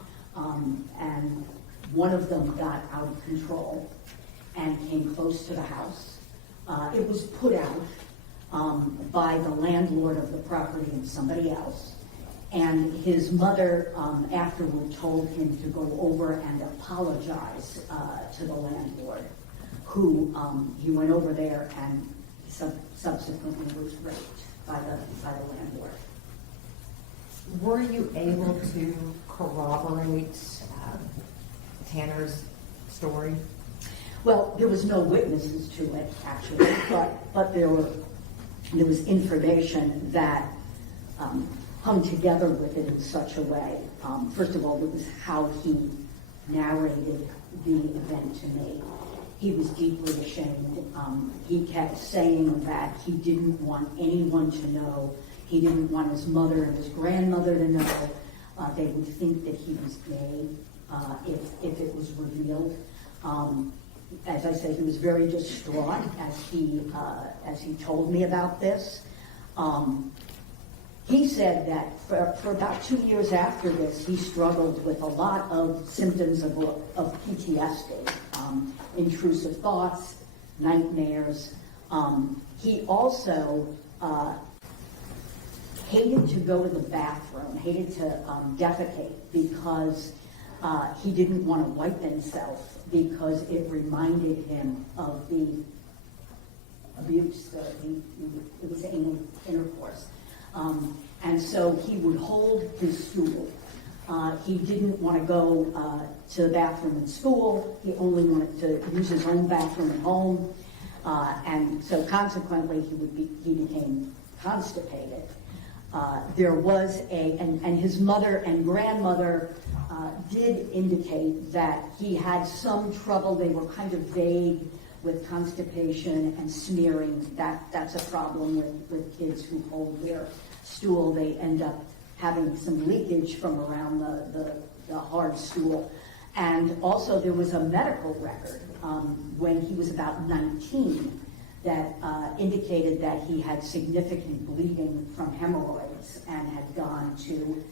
And one of them got out of control and came close to the house. It was put out by the landlord of the property and somebody else. And his mother afterward told him to go over and apologize to the landlord, who he went over there and subsequently was raped by the landlord. Were you able to corroborate Tanner's story? Well, there was no witnesses to it, actually, but there was information that hung together with it in such a way. First of all, it was how he narrated the event to me. He was deeply ashamed. He kept saying that he didn't want anyone to know. He didn't want his mother and his grandmother to know. They would think that he was gay if it was revealed. As I said, he was very distraught as he told me about this. He said that for about 2 years after this, he struggled with a lot of symptoms of PTSD, intrusive thoughts, nightmares. He also hated to go to the bathroom, hated to defecate, because he didn't want to wipe himself because it reminded him of the abuse, it was intercourse. And so he would hold his stool. He didn't want to go to the bathroom in school. He only wanted to use his own bathroom at home. And so consequently, he became constipated. There was and his mother and grandmother did indicate that he had some trouble. They were kind of vague with constipation and smearing. That's a problem with kids who hold their stool. They end up having some leakage from around the hard stool. And also there was a medical record when he was about 19 that indicated that he had significant bleeding from hemorrhoids and had gone to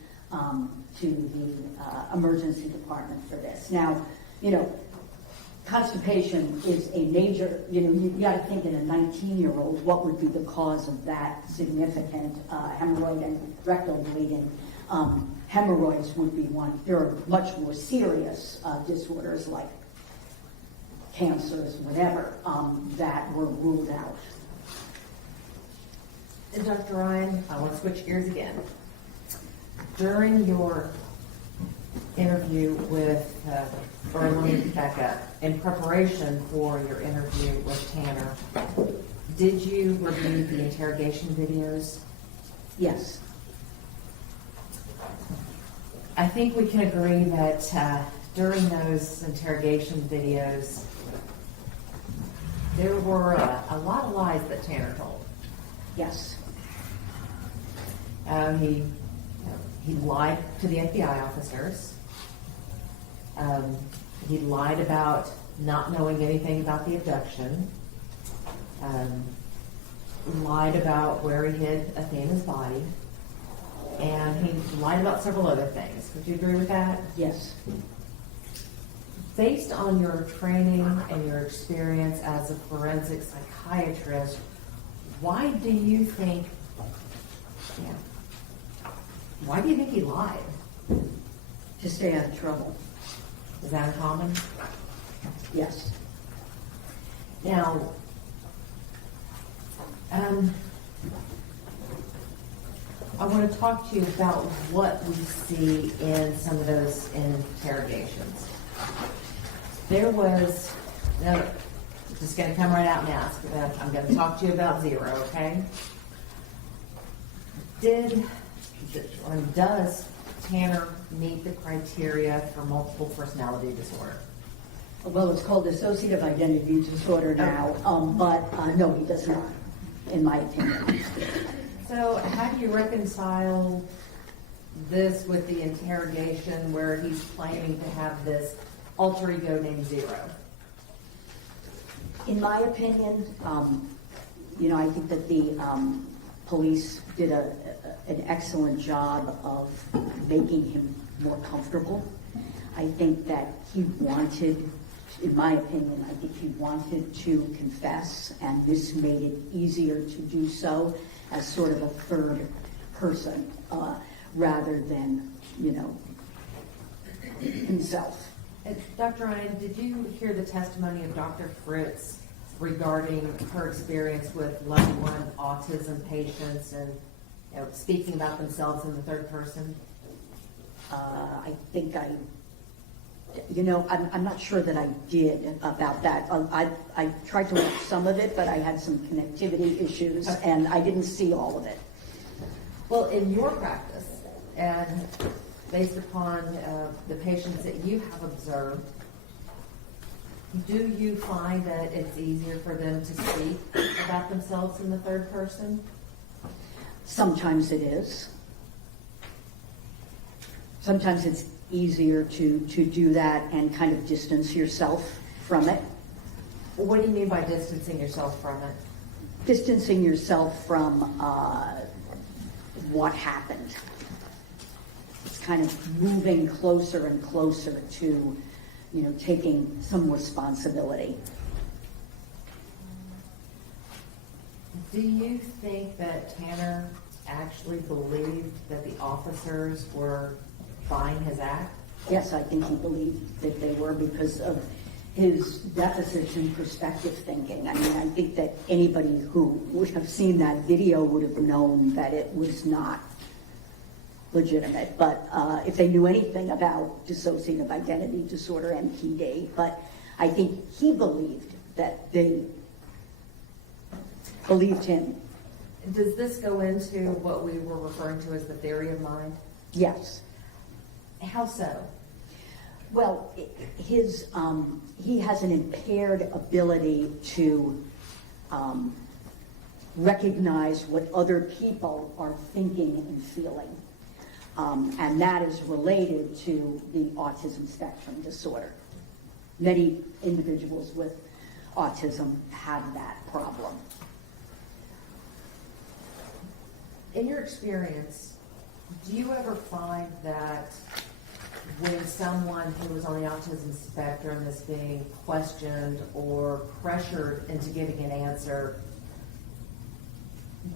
the emergency department for this. Now, constipation is a major, you got to think in a 19-year-old, what would be the cause of that significant hemorrhoid and rectal bleeding? Hemorrhoids would be one. There are much more serious disorders like cancers, whatever, that were ruled out. And Dr. Ryan, I want to switch gears again. During your interview with, or let me back up, in preparation for your interview with Tanner, did you review the interrogation videos? Yes. I think we can agree that during those interrogation videos, there were a lot of lies that Tanner told. Yes. He lied to the FBI officers. He lied about not knowing anything about the abduction. Lied about where he hid Athena's body. And he lied about several other things. Would you agree with that? Yes. Based on your training and your experience as a forensic psychiatrist, why do you think he lied? To stay out of trouble, Is that uncommon? yes. Now, I want to talk to you about what we see in some of those interrogations. There was, now, just going to come right out and ask, I'm going to talk to you about zero, okay? Does Tanner meet the criteria for multiple personality disorder? Well, it's called dissociative identity disorder now, but no, he does not, in my opinion. So how do you reconcile this with the interrogation where he's claiming to have this alter ego named Zero? In my opinion, I think that the police did an excellent job of making him more comfortable. I think that he wanted, in my opinion, I think he wanted to confess, and this made it easier to do so as sort of a third person, rather than, himself. Dr. Ryan, did you hear the testimony of Dr. Fritz regarding her experience with level 1 autism patients and speaking about themselves in the third person? I think I'm not sure that I did about that. I tried to watch some of it, but I had some connectivity issues, and I didn't see all of it. Well, in your practice, and based upon the patients that you have observed, do you find that it's easier for them to speak about themselves in the third person? Sometimes it is. Sometimes it's easier to do that and kind of distance yourself from it. What do you mean by distancing yourself from it? Distancing yourself from what happened. It's kind of moving closer and closer to, taking some responsibility. Do you think that Tanner actually believed that the officers were buying his act? Yes, I think he believed that they were because of his deficits in perspective thinking. I mean, I think that anybody who would have seen that video would have known that it was not legitimate. But if they knew anything about dissociative identity disorder, MPD, but I think he believed that they believed him. Does this go into what we were referring to as the theory of mind? Yes. How so? Well, he has an impaired ability to recognize what other people are thinking and feeling. And that is related to the autism spectrum disorder. Many individuals with autism have that problem. In your experience, do you ever find that when someone who is on the autism spectrum is being questioned or pressured into giving an answer,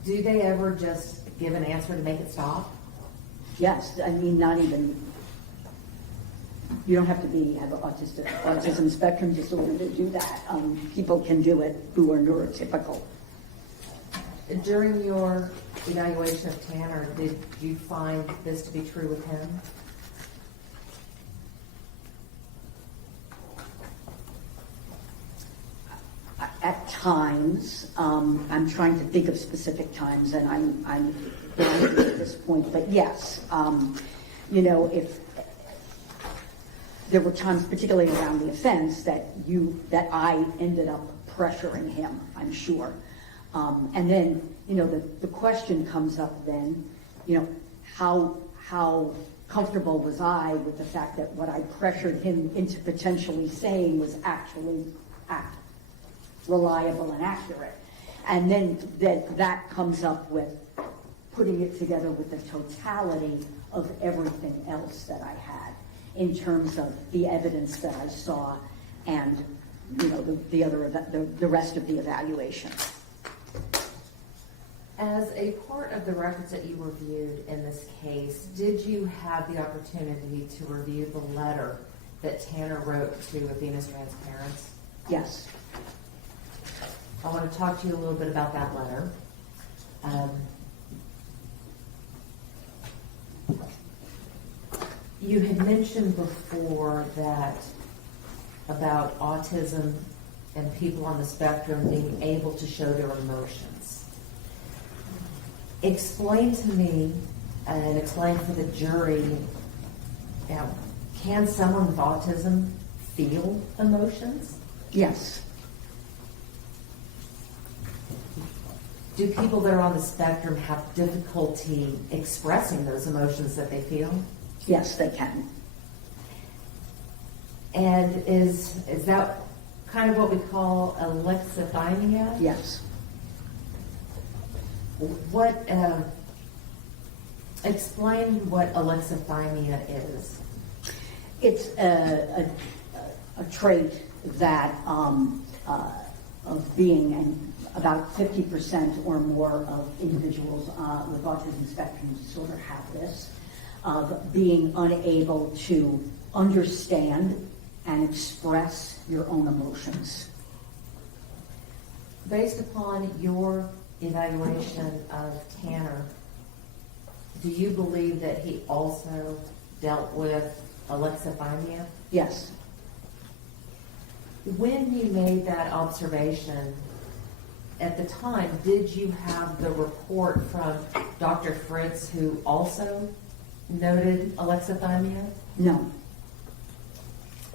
do they ever just give an answer to make it stop? Yes, I mean, not even, you don't have to have autism spectrum disorder to do that. People can do it who are neurotypical. During your evaluation of Tanner, did you find this to be true with him? At times, I'm trying to think of specific times, and I'm blanking at this point, but yes, if there were times, particularly around the offense, that I ended up pressuring him, I'm sure. And then, the question comes up then, how comfortable was I with the fact that what I pressured him into potentially saying was actually reliable and accurate. And then that comes up with putting it together with the totality of everything else that I had. in terms of the evidence that I saw and, you know, the rest of the evaluation. As a part of the records that you reviewed in this case, did you have the opportunity to review the letter that Tanner wrote to Athena Strand's parents? Yes. I want to talk to you a little bit about that letter. You had mentioned before that about autism and people on the spectrum being able to show their emotions. Explain to me and explain for the jury, can someone with autism feel emotions? Yes. Do people that are on the spectrum have difficulty expressing those emotions that they feel? Yes, they can. And is that kind of what we call alexithymia? Yes. What, explain what alexithymia is. It's a trait that of being, and about 50% or more of individuals with autism spectrum disorder have this, of being unable to understand and express your own emotions. Based upon your evaluation of Tanner, do you believe that he also dealt with alexithymia? Yes. When you made that observation, at the time, did you have the report from Dr. Fritz, who also noted alexithymia? No.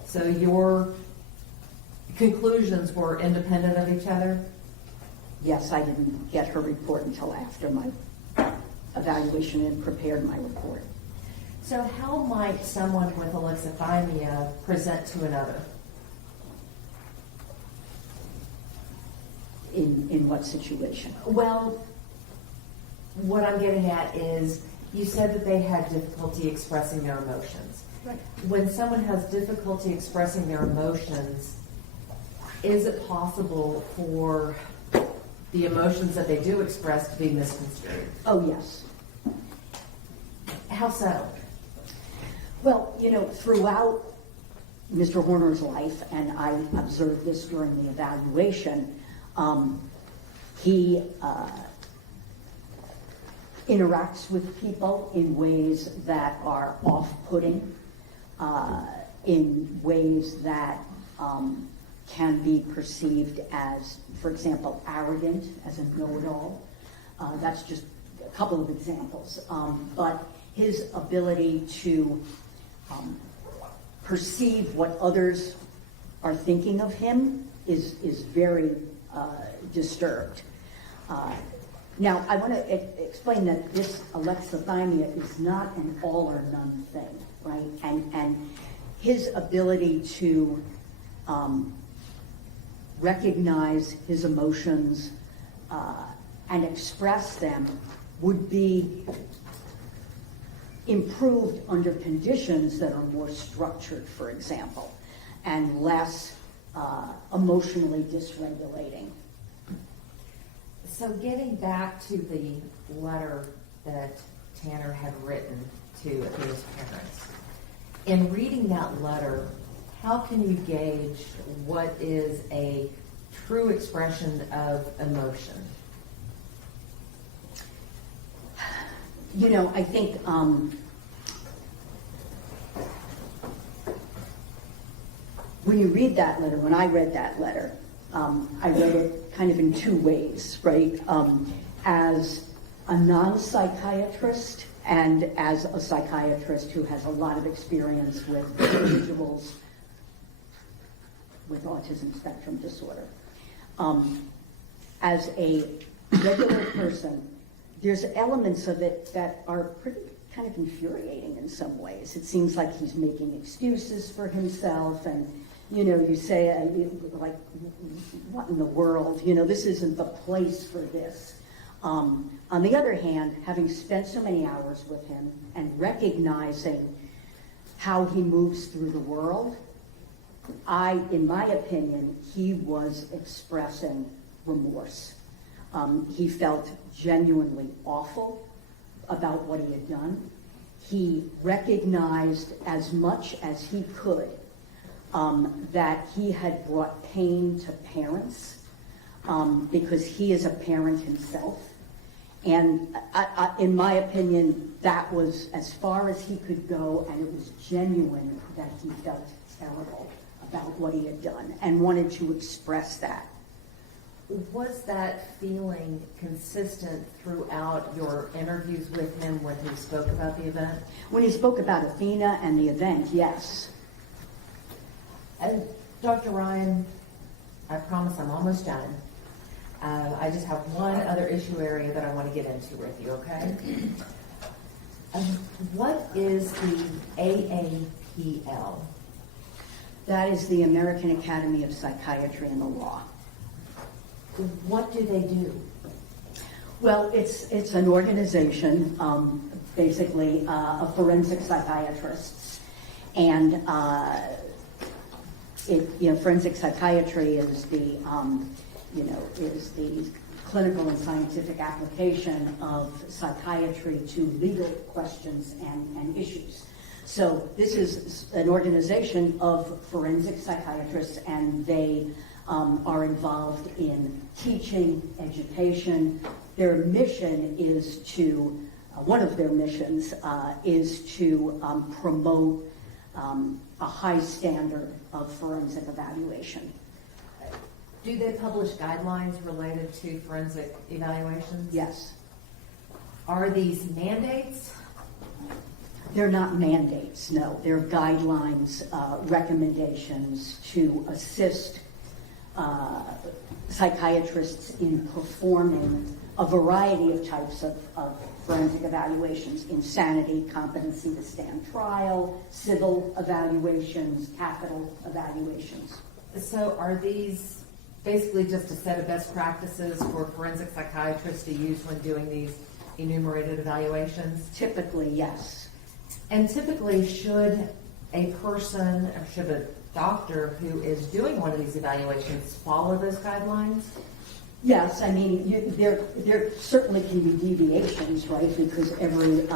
So your conclusions were independent of each other? Yes, I didn't get her report until after my evaluation and prepared my report. So how might someone with alexithymia present to another? In what situation? Well, what I'm getting at is, you said that they had difficulty expressing their emotions. Right. When someone has difficulty expressing their emotions, is it possible for the emotions that they do express to be misconstrued? Oh, yes. How so? Well, you know, throughout Mr. Horner's life, and I observed this during the evaluation, he interacts with people in ways that are off-putting, in ways that can be perceived as, for example, arrogant, as a know-it-all. That's just a couple of examples. But his ability to perceive what others are thinking of him is very disturbed. Now, I want to explain that this alexithymia is not an all or none thing, right? And his ability to recognize his emotions and express them would be improved under conditions that are more structured, for example, and less emotionally dysregulating. So getting back to the letter that Tanner had written to his parents, in reading that letter, how can you gauge what is a true expression of emotion? You know, I think when you read that letter, when I read that letter, I read it kind of in two ways, right? As a non-psychiatrist and as a psychiatrist who has a lot of experience with individuals with autism spectrum disorder. As a regular person, there's elements of it that are pretty kind of infuriating in some ways. It seems like he's making excuses for himself, and you know, you say, like, what in the world? You know, this isn't the place for this. On the other hand, having spent so many hours with him and recognizing how he moves through the world, in my opinion, he was expressing remorse. He felt genuinely awful about what he had done. He recognized as much as he could that he had brought pain to parents because he is a parent himself. And in my opinion, that was as far as he could go, and it was genuine that he felt terrible about what he had done and wanted to express that. Was that feeling consistent throughout your interviews with him when he spoke about the event? When he spoke about Athena and the event, yes. And Dr. Ryan, I promise I'm almost done. I just have one other issue area that I want to get into with you, okay? What is the AAPL? That is the American Academy of Psychiatry and the Law. What do they do? Well, it's an organization, basically, of forensic psychiatrists, and forensic psychiatry is the clinical and scientific application of psychiatry to legal questions and issues. So this is an organization of forensic psychiatrists, and they are involved in teaching, education. Their mission is to, one of their missions is to promote a high standard of forensic evaluation. Do they publish guidelines related to forensic evaluations? Yes. Are these mandates? They're not mandates, no. They're guidelines, recommendations to assist psychiatrists in performing a variety of types of forensic evaluations: insanity, competency to stand trial, civil evaluations, capital evaluations. So are these basically just a set of best practices for forensic psychiatrists to use when doing these enumerated evaluations? Typically, yes. And typically, should a person, or should a doctor who is doing one of these evaluations follow those guidelines? Yes, I mean, there certainly can be deviations, right? Because every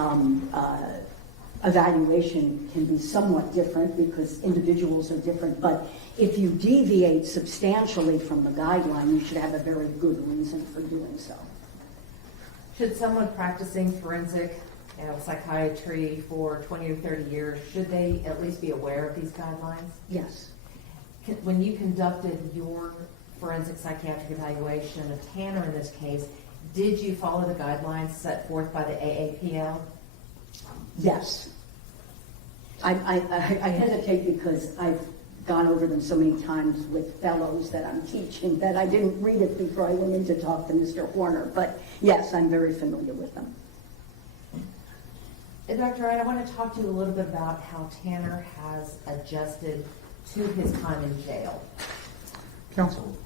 evaluation can be somewhat different because individuals are different. But if you deviate substantially from the guideline, you should have a very good reason for doing so. Should someone practicing forensic psychiatry for 20 or 30 years, should they at least be aware of these guidelines? Yes. When you conducted your forensic psychiatric evaluation of Tanner in this case, did you follow the guidelines set forth by the AAPL? Yes. I hesitate because I've gone over them so many times with fellows that I'm teaching that I didn't read it before I went in to talk to Mr. Horner. But yes, I'm very familiar with them. Dr. Wright, I want to talk to you a little bit about how Tanner has adjusted to his time in jail. Counsel.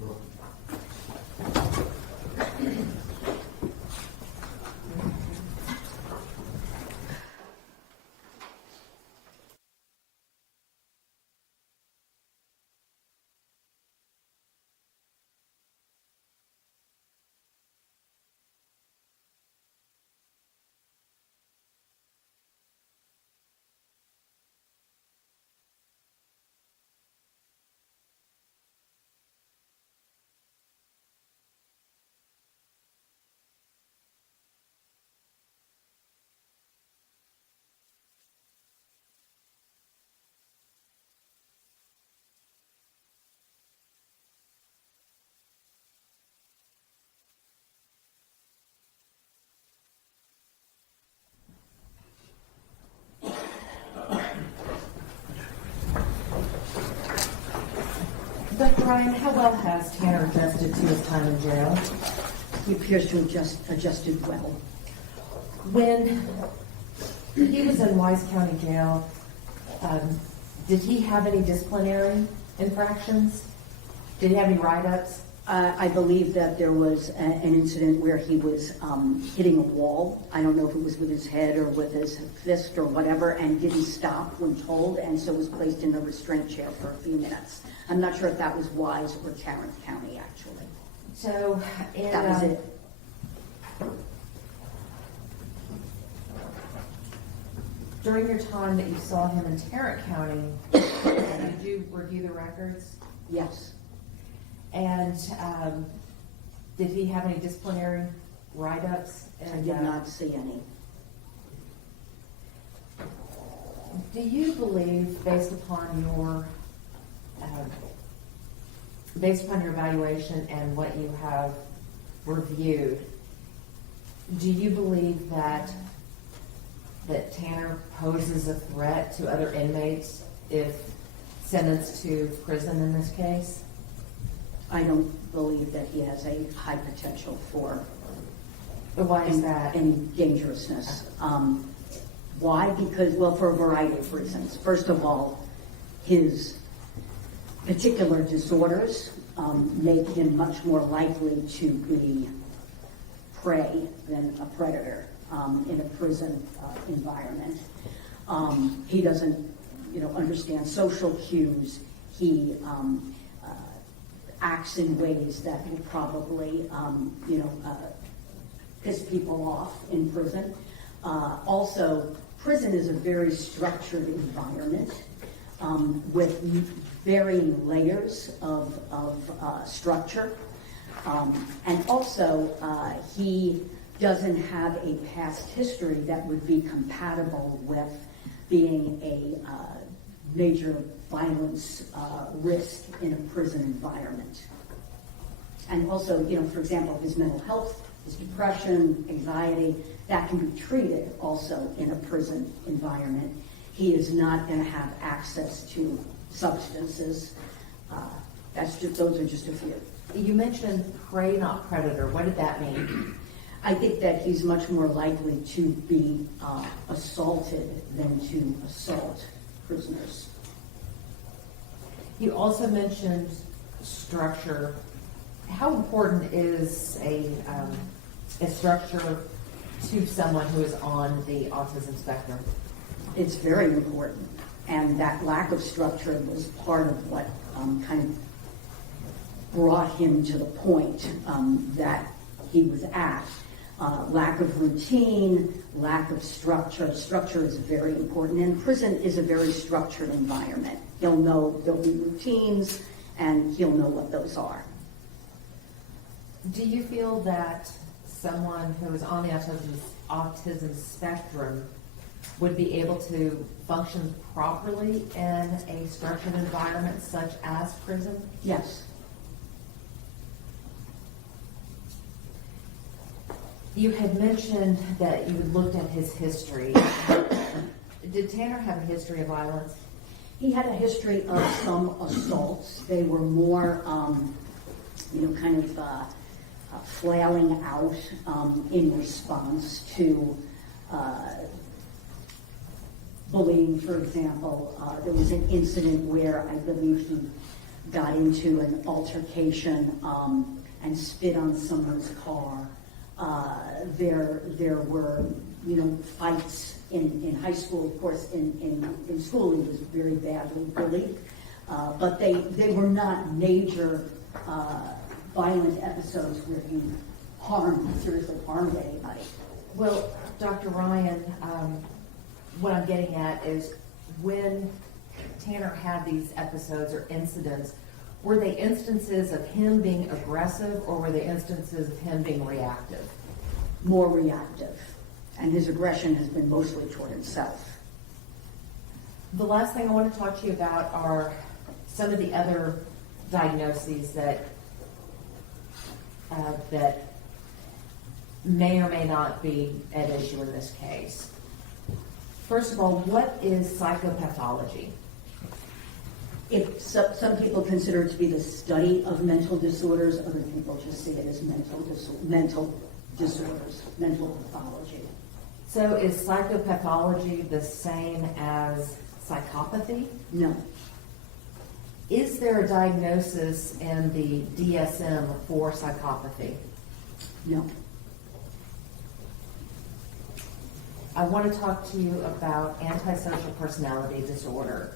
Dr. Ryan, how well has Tanner adjusted to his time in jail? He appears to have adjusted well. When he was in Wise County Jail, did he have any disciplinary infractions? Did he have any write-ups? I believe that there was an incident where he was hitting a wall. I don't know if it was with his head or with his fist or whatever, and didn't stop when told, and so was placed in a restraint chair for a few minutes. I'm not sure if that was Wise or Tarrant County, actually. So, That was it. During your time that you saw him in Tarrant County, did you review the records? Yes. And did he have any disciplinary write-ups? I did not see any. Do you believe, based upon your evaluation and what you have reviewed, do you believe that Tanner poses a threat to other inmates if sentenced to prison in this case? I don't believe that he has a high potential for Why is that? any dangerousness. Why? Because, well, for a variety of reasons. First of all, his particular disorders make him much more likely to be prey than a predator in a prison environment. He doesn't, understand social cues. He acts in ways that will probably, piss people off in prison. Also, prison is a very structured environment with varying layers of structure. And also, he doesn't have a past history that would be compatible with being a major violence risk in a prison environment. And also, for example, his mental health, his depression, anxiety, that can be treated also in a prison environment. He is not going to have access to substances. Those are just a few. You mentioned prey, not predator. What did that mean? I think that he's much more likely to be assaulted than to assault prisoners. You also mentioned structure. How important is a structure to someone who is on the autism spectrum? It's very important, and that lack of structure was part of what kind of brought him to the point that he was at. Lack of routine, lack of structure. Structure is very important, and prison is a very structured environment. He'll know there'll be routines, and he'll know what those are. Do you feel that someone who is on the autism spectrum would be able to function properly in a structured environment such as prison? Yes. You had mentioned that you had looked at his history. Did Tanner have a history of violence? He had a history of some assaults. They were more, kind of flailing out in response to bullying, for example. There was an incident where I believe he got into an altercation and spit on someone's car. There were, fights in high school. Of course, in school he was very badly bullied, but they were not major violent episodes where he seriously harmed anybody. Well, Dr. Ryan, what I'm getting at is when Tanner had these episodes or incidents, were they instances of him being aggressive or were they instances of him being reactive? More reactive, and his aggression has been mostly toward himself. The last thing I want to talk to you about are some of the other diagnoses that may or may not be at issue in this case. First of all, what is psychopathology? Some people consider it to be the study of mental disorders. Other people just see it as mental disorders, mental pathology. So is psychopathology the same as psychopathy? No. Is there a diagnosis in the DSM for psychopathy? No. I want to talk to you about antisocial personality disorder.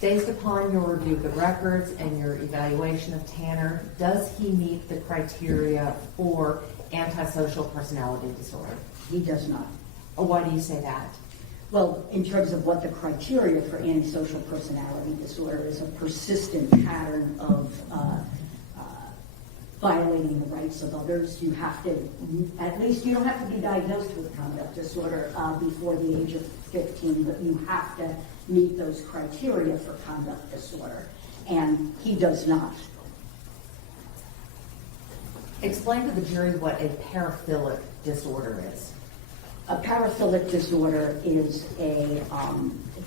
Based upon your review of the records and your evaluation of Tanner, does he meet the criteria for antisocial personality disorder? He does not. Why do you say that? Well, in terms of what the criteria for antisocial personality disorder is, a persistent pattern of violating the rights of others. You have to, at least you don't have to be diagnosed with conduct disorder before the age of 15, but you have to meet those criteria for conduct disorder, and he does not. Explain to the jury what a paraphilic disorder is. A paraphilic disorder is a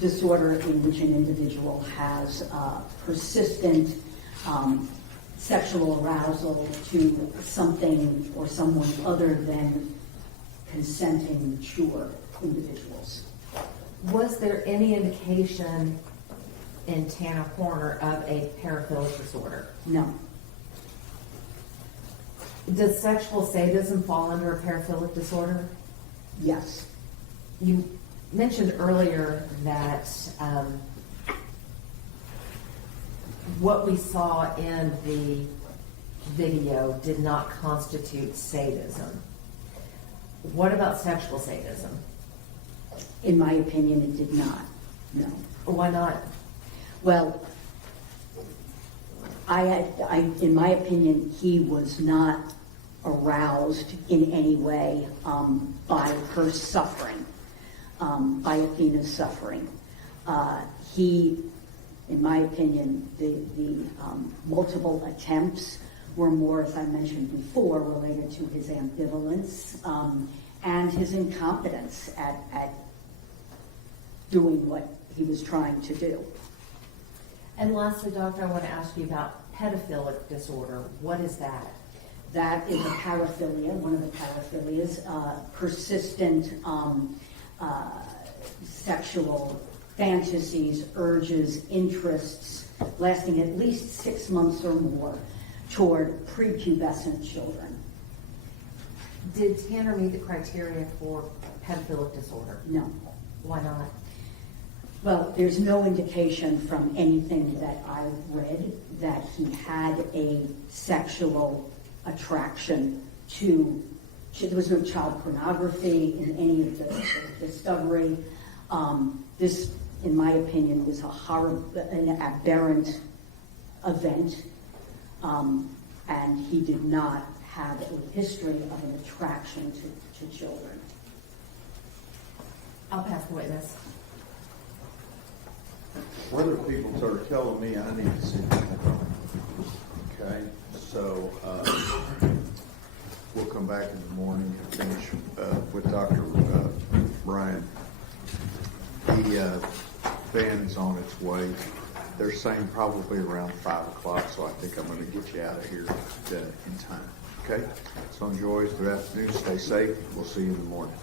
disorder in which an individual has persistent sexual arousal to something or someone other than consenting, mature individuals. Was there any indication in Tanner Horner of a paraphilic disorder? No. Does sexual sadism fall under a paraphilic disorder? Yes. You mentioned earlier that what we saw in the video did not constitute sadism. What about sexual sadism? In my opinion, it did not. No. Why not? Well, in my opinion, he was not aroused in any way by her suffering, by Athena's suffering. He, in my opinion, the multiple attempts were more, as I mentioned before, related to his ambivalence and his incompetence at doing what he was trying to do. And lastly, doctor, I want to ask you about pedophilic disorder. What is that? That is a paraphilia, one of the paraphilias, persistent sexual fantasies, urges, interests, lasting at least 6 months or more toward prepubescent children. Did Tanner meet the criteria for pedophilic disorder? No. Why not? Well, there's no indication from anything that I read that he had a sexual attraction to, there was no child pornography in any of the discovery. This, in my opinion, was an aberrant event, and he did not have a history of an attraction to children. I'll pass the witness. Other people are telling me I need to see them. Okay, so we'll come back in the morning and finish with Dr. Brian. The van is on its way. They're saying probably around 5 o'clock, so I think I'm going to get you out of here in time. Okay, so enjoy the afternoon. Stay safe. We'll see you in the morning.